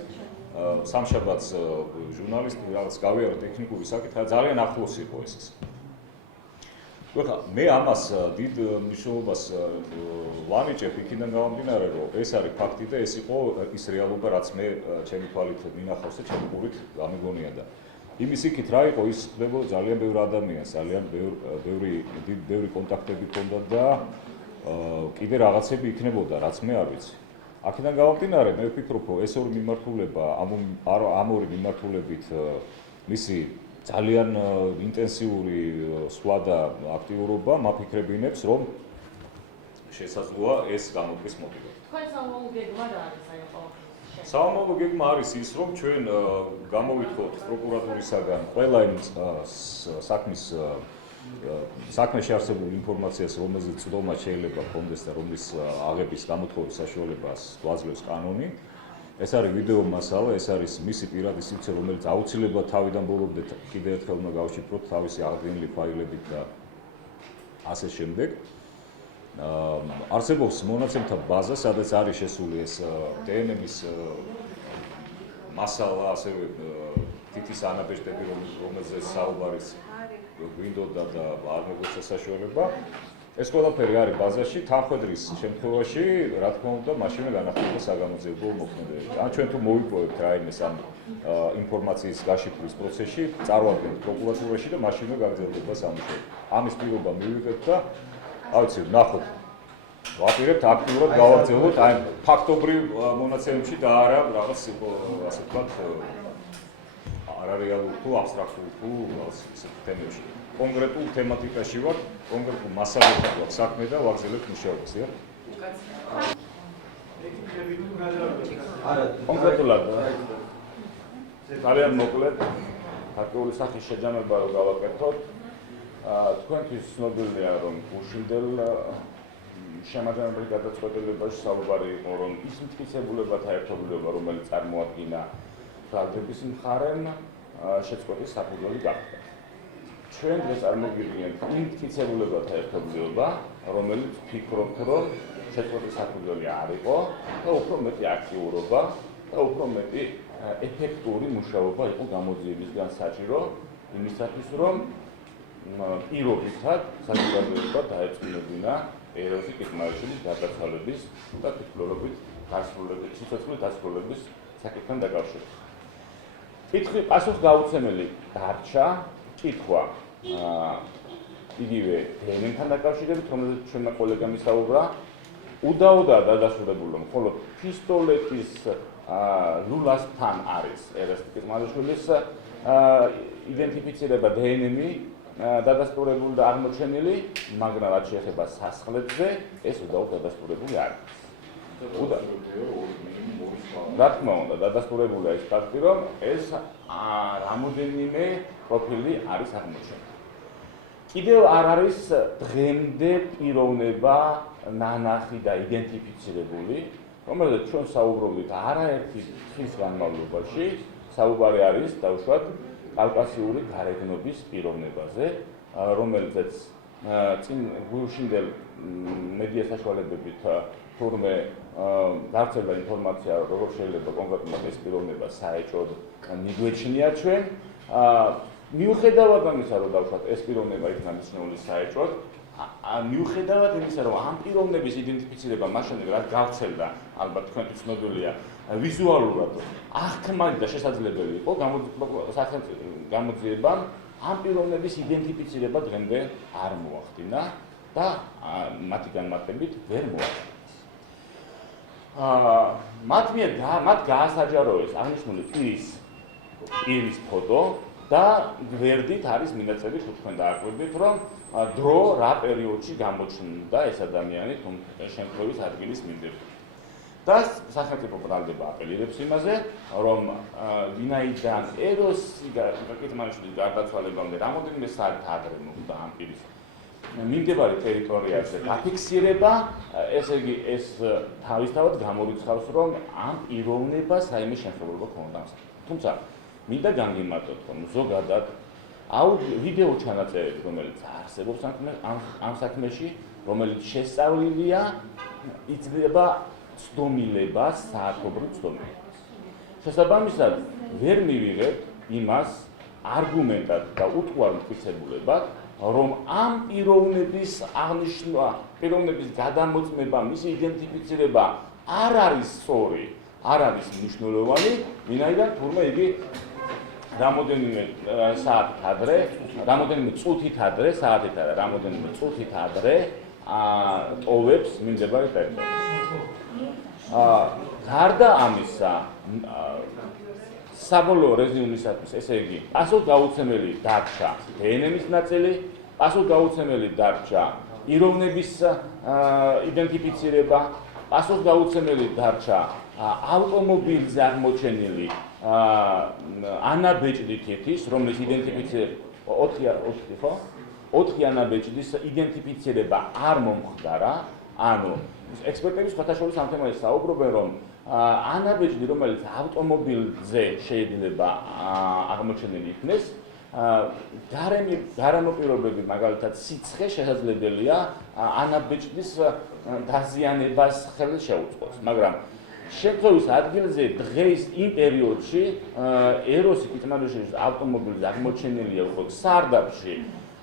სამშაბათს ჟურნალისტი რაღაც გავიარე ტექნიკური საკითხი, ძალიან ახლოს იყო ეს. ხა მე ამას დიდ მნიშვნელობას ვანიჭებ იქიდან გამომდინარე, რომ ეს არის ფაქტი და ეს იყო ის რეალობა, რაც მე ჩემი თვალით მინახავს და ჩემი ყურით გამიგონია და იმის იქით რა იყო ის ხდებოდა ძალიან ბევრი ადამიანს, ძალიან ბევრი კონტაქტები ჰქონდა და კიდე რაღაცები იქნებოდა, რაც მე არ ვიცი. აქედან გამომდინარე, მე ვფიქრობ, რომ ეს ორი მიმართულება, ამ ორი მიმართულებით მისი ძალიან ინტენსიური სვლა და აქტიურობა მაფიქრებინებს, რომ შესაძლოა ეს გამოდგეს მოტივად. თქვენ საომრობო გეგმა რა არის აი ყოველთვის? საომრობო გეგმა არის ის, რომ ჩვენ გამოვითხოვთ პროკურატურისაგან ყველა იმ საქმეში არსებულ ინფორმაციას, რომელზეც ცდომა შეიძლება ჰქონდეს და რომლის აღების გამოთხოვის საშუალებას გვაძლევს კანონი. ეს არის ვიდეო მასალა, ეს არის მისი პირადი სივრცე, რომელიც აუცილებლად თავიდან ბოლომდე კიდევ ერთხელ უნდა გავშიფროთ თავისი აღდგენილი ფაილებით და ასე შემდეგ. არსებობს მონაცემთა ბაზა, სადაც არის შესული ეს დნმ-ის მასალა, ასევე თითის ანაბეჭდები, რომელზეც საუბარის გვინდოდა და არ მოგვეცა საშუალება. ეს ყველაფერი არის ბაზაში, თანხმედრის შემთხვევაში, რა თქმა უნდა, მაშინვე განახორციელა საგამოძიებო მოქმედებები. ან ჩვენ თუ მოვიპოვებთ რაიმეს ამ ინფორმაციის გაშიფვრის პროცესში, წარვადგენთ პროკურატურაში და მაშინვე გაგრძელდება სამუშაო. ამის პირობა მივიღებთ და ავიცი, ნახოთ. ვაპირებთ აქტიურად გავაგრძელოთ აი ფაქტობრივ მონაცემებში და არა რაღაც ასე ვთქვათ არარეალურ თუ აბსტრაქტულ თუ ისეთ თემებში. კონკრეტულ თემატიკაში ვარ, კონკრეტულ მასალებთან ვარ საქმე და ვაგრძელებთ მუშაობას, ია? კონკრეტულად ძალიან მოკლედ ფაქტური სახის შეჯამება რო გავაკეთოთ, თქვენთვის ცნობილია, რომ უშინდელ შემაჯამებელი გადაწყვეტილებაში საუბარი იყო, რომ ის მტკიცებულებათა ერთობლიობა, რომელიც წარმოადგინა ბრალდების მხარემ, შეწყვეტის საფუძველი გახდა. ჩვენ დღეს წარმოგიდგენთ იმ მტკიცებულებათა ერთობლიობა, რომელიც ვფიქრობთ, რომ შეწყვეტის საფუძველი არ იყო და უფრო მეტი აქტიურობა და უფრო მეტი ეფექტური მუშაობა იყო გამოძიებისგან საჭირო იმისათვის, რომ პირობითად საზოგადოება დაეწინებინა ეროზი კითხვაიშვილის გარდაცვალების და თვითმფლობელობით გასრულების, სიცოცხლის დასრულების საკითხთან დაკავშირებით. კითხვის პასუხგაუცემელი დარჩა კითხვა იგივე დნმ-თან დაკავშირებით, რომელზეც ჩვენმა კოლეგამ ისაუბრა, უდაოდაა დადასტურებული, მხოლოდ პისტოლეტის ლულასთან არის ერაზ კითხვაიშვილის იდენტიფიცირება დნმ-ი დადასტურებული და აღმოჩენილი, მაგრამ რაც შეეხება სასახლეებზე, ეს უდაოდ დადასტურებული არ არის. რა თქმა უნდა, დადასტურებულია ის ფაქტი, რომ ეს რამოდენიმე პროფილი არის აღმოჩენილი. კიდევ არ არის დღემდე პიროვნება ნანახი და იდენტიფიცირებული, რომელზეც ჩვენ საუბრობთ არაერთი თვის განმავლობაში, საუბარი არის დავუშვათ კავკასიური გარეგნობის პიროვნებაზე, რომელზეც წინ გუშინდელ მედია საშუალებებით თურმე გავრცელდა ინფორმაცია, როგორ შეიძლება კონკრეტულად ეს პიროვნება საეჭვოდ მიგვეჩნია ჩვენ. მიუხედავად ამისა, რომ დავუშვათ ეს პიროვნება იქნა მიჩნეული საეჭვოდ, მიუხედავად იმისა, რომ ამ პიროვნების იდენტიფიცირება მაშინ რაც გავრცელდა, ალბათ თქვენთვის ცნობილია, ვიზუალურად აღქმად და შესაძლებელი იყო გამოძიებამ ამ პიროვნების იდენტიფიცირება დღემდე არ მოახდინა და მათი განმარტებით ვერ მოახდინეს. მათ გაასაჯაროეს აღნიშნული პირის ფოტო და გვერდით არის მინაწები, თუ თქვენ დააკვირდით, რომ დრო რა პერიოდში გამოჩნდა ეს ადამიანი შემთხვევის ადგილის მიმდევრად. და სახელმწიფო ბრალდება აპელირებს იმაზე, რომ ვინაიდან ეროსი კითხვაიშვილის გარდაცვალებამდე რამოდენიმე საათი ადრე მოხდა ამ პირის მიმდებარე ტერიტორიაზე დაფიქსირება, ესე იგი ეს თავისთავად გამორიცხავს, რომ ამ პიროვნებას რაიმე შემთხვევა ჰქონდა. თუმცა მინდა განგიმარტოთ, რომ ზოგადად ვიდეო ჩანაწერები, რომელიც არსებობს ამ საქმეში, რომელიც შესწავლილია, იძლევა ცდომილებას, საათობრივ ცდომილებას. შესაბამისად ვერ მივიღებთ იმას არგუმენტად და უთუარ მტკიცებულებად, რომ ამ პიროვნების აღნიშვნა, პიროვნების გადამოწმება, მისი იდენტიფიცირება არ არის სწორი, არ არის მნიშვნელოვანი, ვინაიდან თურმე იგი რამოდენიმე საათით ადრე, რამოდენიმე წუთით ადრე, საათით არა, რამოდენიმე წუთით ადრე ტოვებს მიმდებარე ტერიტორიას. გარდა ამისა, საბოლოო რეზიუმისათვის, ესე იგი, პასუხგაუცემელი დარჩა დნმ-ის ნაწილი, პასუხგაუცემელი დარჩა პიროვნების იდენტიფიცირება, პასუხგაუცემელი დარჩა ავტომობილზე აღმოჩენილი ანაბეჭდი თითის, რომლის იდენტიფიცირება 4 ანაბეჭდის იდენტიფიცირება არ მომხდარა, ანუ ექსპერტები სხვათა შორის ამ თემაზე საუბრობენ, რომ ანაბეჭდი, რომელიც ავტომობილზე შეიძლება აღმოჩენილი იქნეს, გარემო პირობები, მაგალითად სიცხე შესაძლებელია ანაბეჭდის დაზიანებას ხელს შეუწყოს, მაგრამ შემთხვევის ადგილზე დღეს იმ პერიოდში ეროსი კიტმანოშევის ავტომობილზე აღმოჩენილია უკვე სარდაფში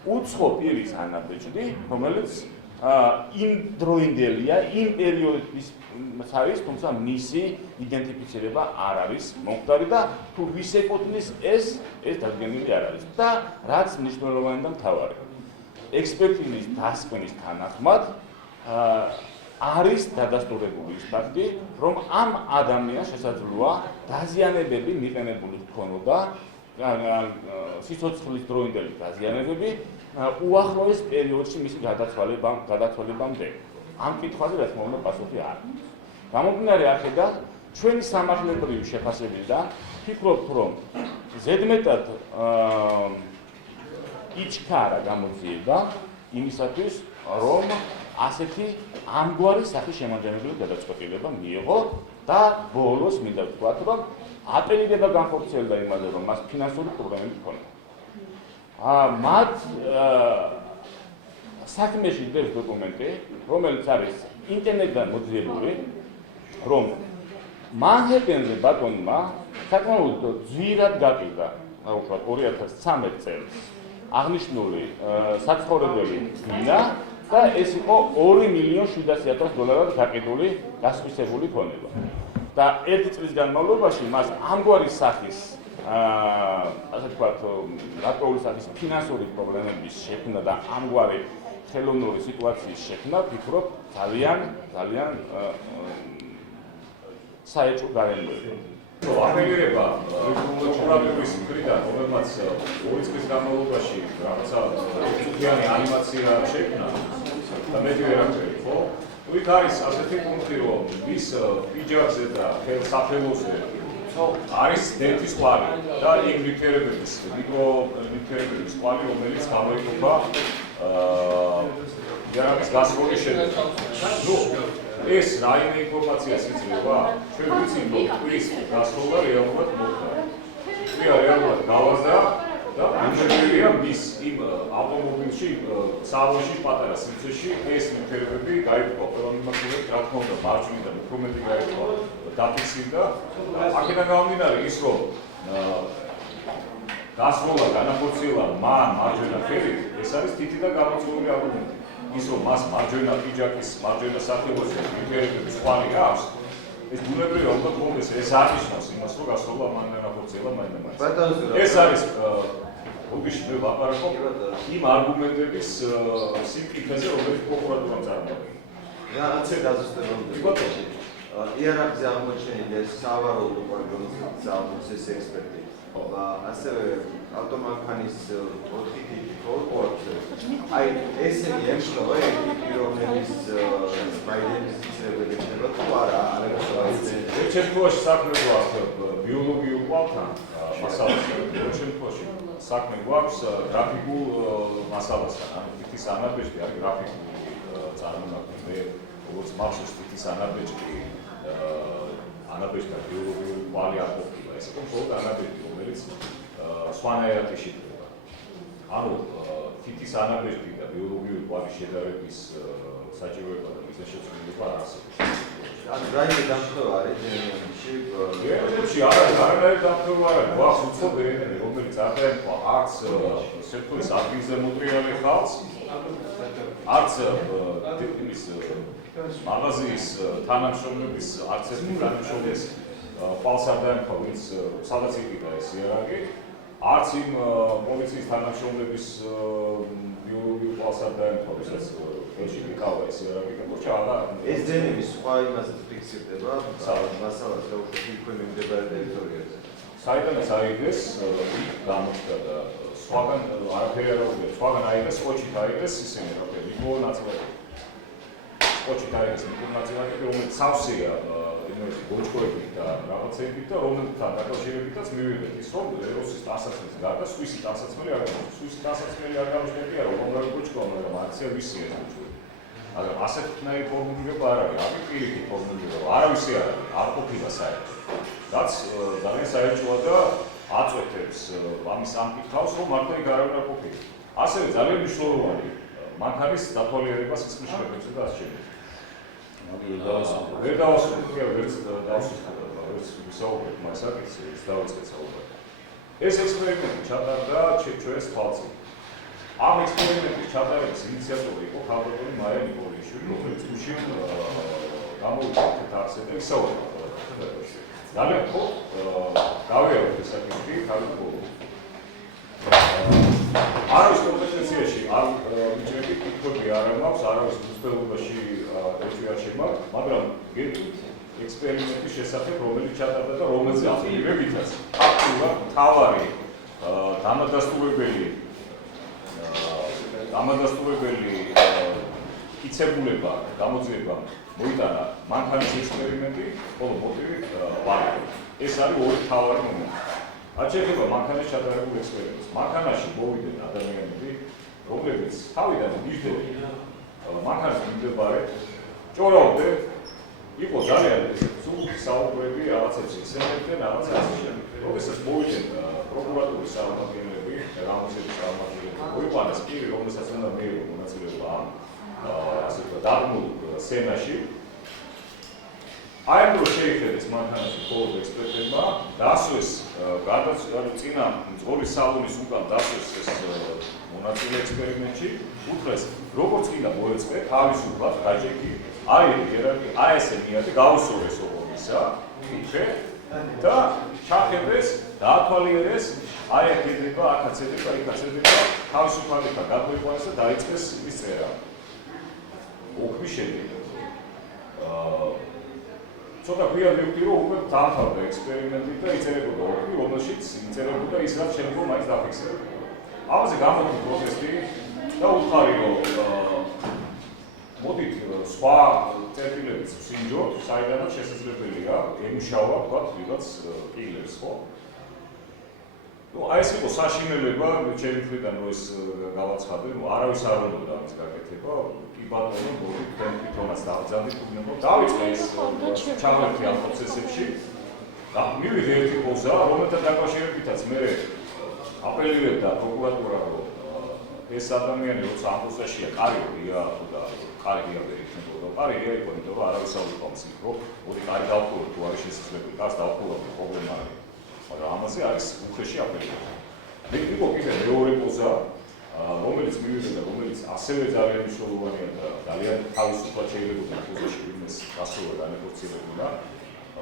უცხო პირის ანაბეჭდი, რომელიც იმდროინდელია, იმ პერიოდის არის, თუმცა მისი იდენტიფიცირება არ არის მომხდარი და თუ ვის ეკუთვნის ეს დადგენილი არ არის. და რაც მნიშვნელოვანი და მთავარი, ექსპერტიზის დასკვნის თანახმად არის დადასტურებული ის ფაქტი, რომ ამ ადამიანს შესაძლოა დაზიანებები მიყენებული ჰქონოდა, სიცოცხლის დროინდელი დაზიანებები უახლოეს პერიოდში მისი გადაცვალებამდე. ამ კითხვაზე რა თქმა უნდა პასუხი არ აქვს. გამომდინარე აქედან, ჩვენი სამართლებრივი შეფასებიდან ვფიქრობთ, რომ ზედმეტად იჩქარა გამოძიება იმისათვის, რომ ასეთი ამგვარი სახის შემაჯამებელი გადაწყვეტილება მიიღო და ბოლოს მინდა ვთქვათ, რომ აპელირება განხორციელდა იმაზე, რომ მას ფინანსური პრობლემები ჰქონდა. მათ საქმეში დევს დოკუმენტი, რომელიც არის ინტერნეტიდან მოძიებული, რომ მანჰეტენზე ბატონმა საკმაოდ ძვირად გაყიდა, უბრალოდ 2013 წელს აღნიშნული საცხოვრებელი ბინა და ეს იყო $2,700,000 გაყიდული გასხვისებული ქონება. და ერთი წლის განმავლობაში მას ამგვარი სახის ასე ვთქვათ, რატოული სახის ფინანსური პრობლემების შექმნა და ამგვარი ხელოვნური სიტუაციის შექმნა, ვფიქრობ, ძალიან საეჭვო გარემოება. აპელირება პროკურატურის მხრიდან, რომელმაც 2 წლის განმავლობაში რაღაცა წუთიანი ანიმაცია შექმნა და მეტი ვერაფერი, ხო? იქ არის ასეთი პუნქტი, რომ ის პიჯაკზე და სახელოსზე არის დენთის კვალი და იქ ნივთიერებების, მიკრონივთიერებების კვალი, რომელიც გამოიყოფა რაღაც გასროლის შედეგად. ეს რაიმე ინფორმაციას იძლევა, ჩვენ ვიცით, რომ ტვრის გასროლა რეალურად მოხდა. ტვია რეალურად გავარდა და ამჟამადია მის იმ ავტომობილში, სალონში, პატარა სივრცეში ეს ნივთიერებები გაიყოფა ყველა მიმართულებით, რა თქმა უნდა, მარჯვნიდან უფრო მეტი გაიყოფა დაფიქსირდა. აქედან გამომდინარე ის, რომ გასროლა განახორციელა მარჯვენა ხელით, ეს არის თითი და გამოცვლული არგუმენტი. ის რომ მას მარჯვენა პიჯაკის, მარჯვენა სახელოსი ნივთიერებების კვალი აქვს, ეს ბუნებრივია, უნდა გქონდეს, ეს აღნიშნავს იმას, რომ გასროლა მან განახორციელა მაინდა-მაინც. ეს არის უბიში მე ვაპარაკობ იმ არგუმენტების სიმყიფეზე, რომელიც პროკურატურამ წარმოადგენს. რაღაცა დაზუსტებამდე. იარაღზე აღმოჩენილი ეს სავარაუდო პოლიგონის ეს ექსპერტი. ასევე ავტომანქანის 4 ტიპი ყოლყოლზე. აი ესენი ემშლობა ერთი პიროვნების სპაიდერის ცისრებელი ხდება თუ არა? ერთ შემთხვევაში საქმე გვაქვს ბიოლოგიურ კვალთან მასალასთან. ერთ შემთხვევაში საქმე გვაქვს გრაფიკულ მასალასთან. ანუ თითის ანაბეჭდი არის გრაფიკული წარმონაქმნი. როგორც მახსოვს თითის ანაბეჭდი ანაბეჭდთა ბიოლოგიური კვალი არ ყოფილა. ეს იყო მხოლოდ ანაბეჭდი, რომელიც სხვანაირად იშიფრება. ანუ თითის ანაბეჭდი და ბიოლოგიური კვალი შედარების საჭიროება და მისაშეცვლილება არ არსებობს. ანუ რაიმე დამხმევა არის დნმ-ში? დნმ-ში პროცესში არ არის არანაირი დამხმარე არ არის. გვაქვს უცხო დნმ, რომელიც არ დაემთხვა არც სექტორის ადგილზე მოტრიალე ხალხს, არც ტიპის მაღაზიის თანამშრომლების არც ერთი თანამშრომლის ყავს არ დაემთხვა, ვინც სადაც იყიდა ეს იარაღი, არც იმ პოლიციის თანამშრომლების ბიოლოგიურ ყავს არ დაემთხვა, ვისაც ხელში იყავა ეს იარაღი, კორჩა არა. ეს დნმ სხვა იმასაც ფიქსირდება, მასალას რა უშუალოდ იქვე მიმდებარე ტერიტორიაზე. საიდანაც აიღეს, იქ გამოჩნდა და სხვაგან არაფერი არ აუგია. სხვაგან აიღეს, ყოჩით აიღეს ისინი, რა მიკრო ნაწილაკი. ყოჩით აიღეს მიკრო ნაწილაკი, რომელიც სავსეა იმედი გოჩქოებით და რაღაცებით და რომელთან დაკავშირებითაც მივიღეთ ის, რომ ეროსის ტანსაცმლის გარდა სვისი ტანსაცმელი არ გამოჩნდა. სვისი ტანსაცმელი არ გამოჩნდა, არა, რომელი გოჩქოა, მაგრამ არცე ვისი ეს გოჩქო. მაგრამ ასეთნაირი ფორმულირება არ არის, ამი პირიქით ფორმულირება, არავისი არ არის, არ ყოფილა საერთოდ. რაც ძალიან საერთოა და აწვეთებს ამის ამკითხავს, რომ მართლა იქ არავინ არ ყოფილა. ასევე ძალიან მნიშვნელოვანი მანქანის დათვალიერება სისხლიშვილებებზე და ასე შემდეგ. ვერ დავასრულე, ვერც ვისაუბრებ მას აქ, ის დავიწყეთ საუბარი. ეს ექსპერიმენტი ჩატარდა ჩვენს თვალწინ. ამ ექსპერიმენტის ჩატარების ინიციატორი იყო ქალბატონი მარია ნიკოლაიშვილი, რომელიც უშინ გამოვიდა თეთრზე და ისაუბრა. ძალიან ხო გავიარეთ ეს საკითხი ქალბატონი. არავის კომპეტენციაში არ მიჭრები კითხვები არ მაქვს, არავის მუცბელობაში ერთი არ შემაქვს, მაგრამ გეტყვით ექსპერიმენტის შესახებ, რომელიც ჩატარდა და რომელზე აქტივებითაც ფაქტურად მთავარი დამადასტურებელი კიცებულება, გამოძიება მოიტანა მანქანის ექსპერიმენტი, ხოლო მოტივი ვარიანტი. ეს არის ორი მთავარი მომენტი. რაც შეეხება მანქანის ჩატარებულ ექსპერიმენტს, მანქანაში მოვიდნენ ადამიანები, რომლებიც თავიდან მიხვდნენ მანქანის მიმდებარე ჭორავდნენ, იყო ძალიან სულ საუბრები რაღაცებს იხსენებდნენ, რაღაცა ასე შემდეგ. როდესაც მოვიდნენ პროკურატურის წარმომადგენლები, რამოსების წარმომადგენლები, მოიყვანეს პირი, რომელსაც უნდა მიიღო მონაწილეობა ამ ასე ვთქვათ, დაგმულ სცენაში. აი ამ დროს შეიხედეს მანქანაში მხოლოდ ექსპერტებმა, დასვეს წინა მძღოლის სალონის უკან დასვეს ეს მონაწილე ექსპერიმენტში, უთხრეს, როგორც კიდე მოეწყე, თავისუფლად გაჭექი, აიღე იერარქია, ესე მიადე, გაუსწორეს ობომისა, იქე და ჩახედეს, დაათვალიერეს, აი აქ ედება, აქაც ედება, იქაც ედება, თავისუფლად გადმოიყვანეს და დაიწყეს ის წერა. ოქმის შედეგად. ცოტა გვიან მივხვდი, რომ უკვე დაამთავრდა ექსპერიმენტი და იწერებოდა ოქმი, რომელშიც იწერებოდა ის, რაც შემდგომ მაინც დაფიქსირებოდა. ამაზე გამოდი პროტესტი და უთხარი, რომ მოდით სხვა წერტილებიც ვსინჯოთ, საიდანაც შესაძლებელია ემუშავა, ვთქვათ, ვიღაც კილერს, ხო? აი ეს იყო საშინელება, ჩემი მხრიდან რომ ეს გავაცხადე, არავის არ უნდა ამის გაკეთება, კი ბატონო, მოდით თვითონაც დავძალდით, თუნდაც დავიწყე ეს ჩავერთი ამ პროცესებში. და მივიღე ერთი პოზა, რომელთან დაკავშირებითაც მე აპელირებდა პროკურატურა, რომ ეს ადამიანი როცა ამ პოზაშია, კარგია და კარგია ვერ იქნებოდა. კარგია იყო, იმიტომ რომ არავის არ უყავს იქ, რომ მოდი კარი დავხუროთ, თუ არის შესაძლებელი, კარს დავხუროთ, პრობლემა არის. მაგრამ ამაზე არის უხეში აპელირება. მე იყო კიდე მეორე პოზა, რომელიც მივიღე და რომელიც ასევე ძალიან მნიშვნელოვანია და ძალიან თავისუფლად შეიძლება პოზაში ვინმეს გასულა განეკორციელებულა.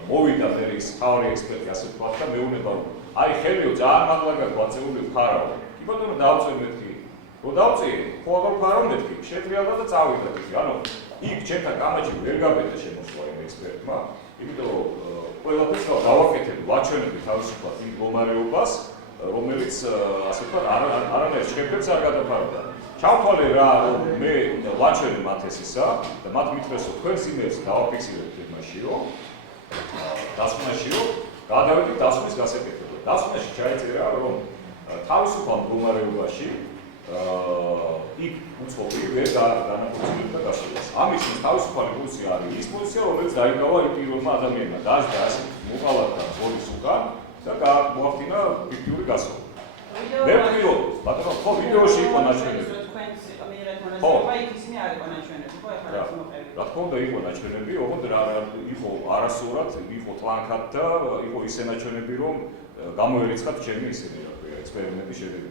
მოვიდა ის თავი ექსპერტი ასე ვთქვათ და მეუბნება, რომ აი ხელიო ძალიან მაღლა გაგვაწეული ვქარავ. კი ბატონო დავწერ მეთქი. რო დავწერ, ხო აღარ ვქარავ მეთქი. შეტრიალდა და წავიდა თქი. ანუ იქ ჩემთან კამაჩი ვერ გაბედა შემოსვლა იმ ექსპერტმა. იმიტომ რომ ყველაფერს გავაკეთებ, ვაჩვენებ თავისუფლად იმ მდგომარეობას, რომელიც ასე ვთქვათ არანაირ შეფერს არ გადაფარდა. ჩავთვალე რა, რომ მე ვაჩვენე მათ ეს ისა და მათ მითხრეს, რომ თქვენს იმეილს დავაფიქსირებთ იმაშიო, დასკვნაშიო, გადავედით დასკვნის გასაკეთებლად. დასკვნაში ჩაიწერა, რომ თავისუფალ მდგომარეობაში იქ უცხოური ვერ განახორციელებდა გასვლას. ამის თავისუფალი პოზიცია არის ის პოზიცია, რომელიც დაიკავა იმ პირველმა ადამიანმა. დაждდა ასე მოყავდა ბოლის უკან და მოახდინა ფაქტიური გასვლა. მე ვფიქრობ, ბატონო, ხო ვიდეოში იყო ნაჩვენები. მაინც მიიღეთ მონაწილეობა, იქ ისინი არ იყო ნაჩვენები, ხო, ეხლა რაც მოყევით. რა თქმა უნდა იყო ნაჩვენები, ოღონდ იყო არასწორად, იყო ტლანქად და იყო ისე ნაჩვენები, რომ გამოერიცხათ ჩემი ისინი, რა ქვია, ექსპერიმენტის შედეგი.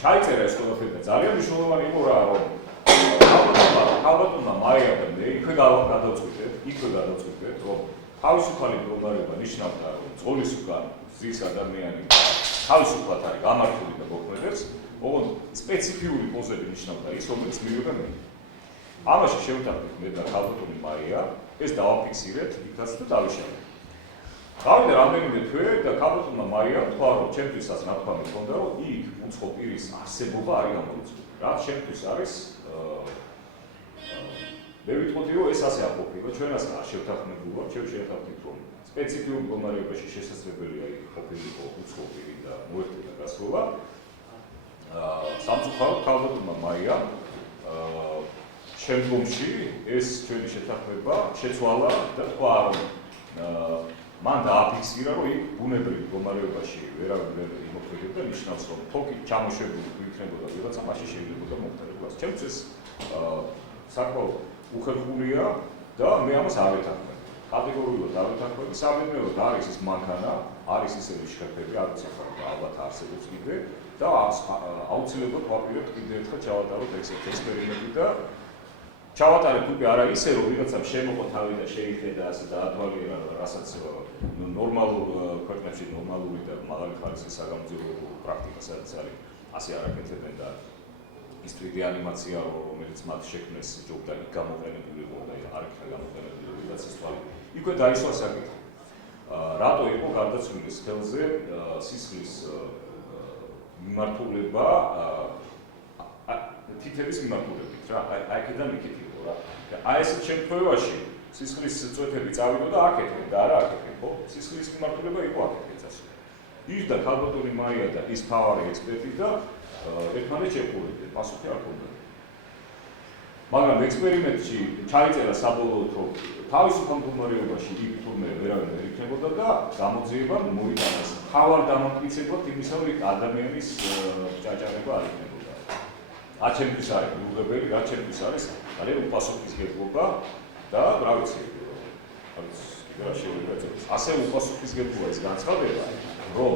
ჩაიწერა ეს ყველაფერი და ძალიან მნიშვნელოვანი იყო რა, რომ ალბათმა მაია და მე იქვე გადავწყვიტეთ, რომ თავისუფალი მდგომარეობა ნიშნავდა, რომ ძღოლის უკან ზის ადამიანი თავისუფლად არის გამართული და მოქმედებს, ოღონდ სპეციფიური პოზები ნიშნავდა ის, რომელიც მივიღე მე. ამაში შევთანხმდით მე და ქალბატონი მაია, ეს დავაფიქსირეთ, იქაც და დავიშალეთ. გავიდა რამდენიმე თვე და ქალბატონმა მაიამ თქვა, რომ ჩემთვისაც ნათქვამი ჰქონდა, რომ იქ უცხო პირის არსებობა არის გამორიცხული. რაც ჩემთვის არის მე ვიტყოდი, რომ ეს ასე არ ყოფილა, ჩვენაც არ შევთანხმებული ვართ, შევთანხმდით, რომ სპეციფიურ მდგომარეობაში შესაძლებელია იქ ყოფილიყო უცხო პირი და მოერთება გასვლა. სამწუხაროდ ქალბატონმა მაიამ შემდგომში ეს ჩვენი შეთანხმება შეცვალა და თქვა, რომ მან დააფიქსირა, რომ იქ ბუნებრივ მდგომარეობაში ვერავინ ვერ იმოქმედებდა, ნიშნავს, რომ თოკით ჩამოშვებული იქნებოდა ვიღაცა, მაშინ შეიძლება მომხდარიყოს. ჩემთვის საკმაოდ უხერხულია და მე ამას არ ვეთანხმებ. კატეგორიულად არ ვეთანხმებ. სამედნიეროდ არის ის მანქანა, არის ისეთი შეფერები, არ ვიცი ხარ ალბათ არსებობს კიდე და აუცილებლად ვაპირებთ კიდე ერთხელ ჩავატაროთ ექსპერიმენტი და ჩავატარებ უკვე არა ისე, რომ ვიღაცამ შემოყო თავი და შეიხედა ასე და ათვალიერა, რასაც ნორმალურ ქვეყნებში ნორმალური და მაღალი ხარისხის საგამოძიებო პრაქტიკა სადაც არის, ასე არ აკეთებენ და ის 3D ანიმაცია, რომელიც მათ შექმნეს ჯობდა იქ გამოყენებული იყო და არ იქნა გამოყენებული ვიღაცის თვალი. იქვე დაისვა საკითხი. რატო იყო გარდაცვლილი სქელზე სისხლის მიმართულება თითების მიმართულებით რა, აი აქედან იქით იყო რა. აი ეს შემთხვევაში სისხლის წვეთები წავიდოდა აქეთკენ და არა აქეთკენ, ხო? სისხლის მიმართულება იყო აქეთკენ წასული. ის და ქალბატონი მაია და ის თავარი ექსპერტი და ერთმანეთს შეყურებდნენ, პასუხი არ ჰქონდა. მაგრამ ექსპერიმენტში ჩაიწერა საბოლოოდ, რომ თავისუფალ მდგომარეობაში იქ თურმე ვერავინ ვერ იქნებოდა და გამოძიება მოიტანეს. თავარ დამამტკიცებლად იმისა, რომ იქ ადამიანის ჭაჭარება არ იქნებოდა. რაც ჩემთვის არის მიუღებელი, რაც ჩემთვის არის ძალიან უპასუხისმგებლობა და რა ვიცი, კიდევ რა შეიძლება. ასე უპასუხისმგებლობა ის განცხადება, რომ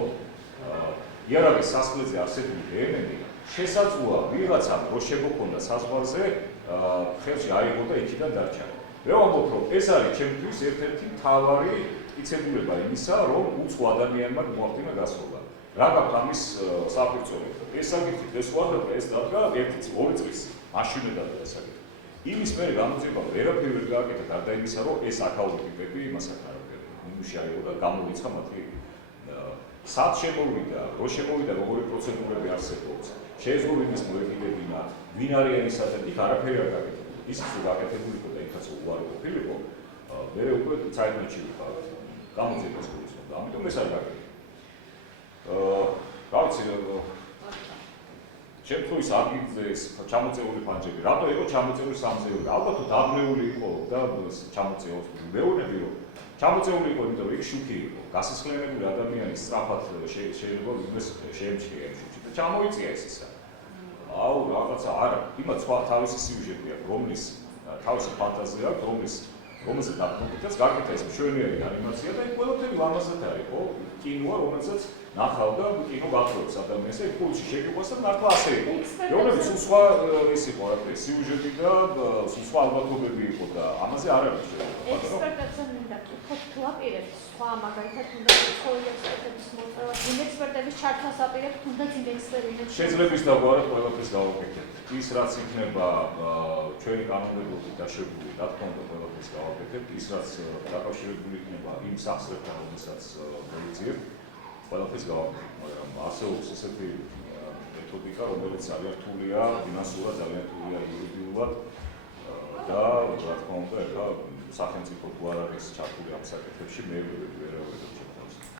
იარაღის სასახლეზე არსებული დნმ შესაძლოა ვიღაცამ რო შემოქონდა საზღვარზე ხელში აიღო და იქიდან დარჩა. მე ვამბობ, რომ ეს არის ჩემთვის ერთ-ერთი მთავარი მტკიცებულება იმისა, რომ უცხო ადამიანმა მოახდინა გასვლა. რა გაქვს ამის საფუძველი? ეს საკითხი ეს ვარდა ეს დადგა 1-2 წლის მაშინე დადგა ეს საკითხი. იმის მერე გამოძიება ვერაფერი ვერ გააკეთა გარდა იმისა, რომ ეს აკაუნტი ტიპები იმას აკარებდნენ. ნიმუში აიღო და გამოვიცხა მათი სად შემოვიდა, რო შემოვიდა, როგორი პროცედურები არსებობს, შეეძლო იმის მოეკიდებინა, ვინ არის ესეთი, იქ არაფერი არ გაკეთებულა. ისიც რომ გაკეთებული იყო და იქაც უარი ყოფილიყო, მე უკვე საერთოდ ვიყავ გამოძიებას გულისხმობდა. ამიტომ ეს არ გაკეთდა. რა ვიცი, შემთხვევის ადგილზე ეს ჩამოწეული ფანჯები, რატო იყო ჩამოწეული სამზეული? ალბათ დაბნეული იყო და ჩამოწეულს მეუბნები, რომ ჩამოწეული იყო, იმიტომ რომ იქ შუქი იყო. გასისხლიანებული ადამიანი სწრაფად შეიძლება იმას შეემჩნია იმ შუქში და ჩამოიწია ეს ისა. აუ რაღაცა არა, იმათ სხვა თავისი სიუჟეტი აქვს, რომლის თავისი ფანტაზია აქვს, რომელსაც დაკმაყოფილებს გაკეთა ეს მშვენიერი ანიმაცია და იქ ყველაფერი ლამაზად არის, ხო? კინოა, რომელსაც ნახავ და კინო გახსოვს ადამიანს, იქ ფულში შეგიყვას და მართლა ასე იყო. მეუბნები სულ სხვა ის იყო, რა ქვია, სიუჟეტი და სულ სხვა ალბათობები იყო და ამაზე არ არის შეიძლება. ექსპერტებთან მინდა კითხოთ, თუ აპირებთ სხვა მაგალითად თუნდაც ცხოველი ექსპერტების მოწვევა, იმ ექსპერტების ჩართვას აპირებთ თუნდაც იმ ექსპერიმენტში. შეძლებს დაგვარად ყველაფერს გავაკეთებთ. ის რაც იქნება ჩვენი კანონმდებლობით დაშვებული, რა თქმა უნდა ყველაფერს გავაკეთებთ. ის რაც დაკავშირებული იქნება იმ სახსრებთან, რომელსაც მოიძიებთ, ყველაფერს გავაკეთებთ, მაგრამ არსებობს ესეთი მეთოდიკა, რომელიც ძალიან რთულია, ფინანსურად ძალიან რთულია იურიდიულად და რა თქმა უნდა, ეხლა სახელმწიფო თუ არ არის ჩართული ამ საკითხებში, მე ვერ ვეუბნები ჩემს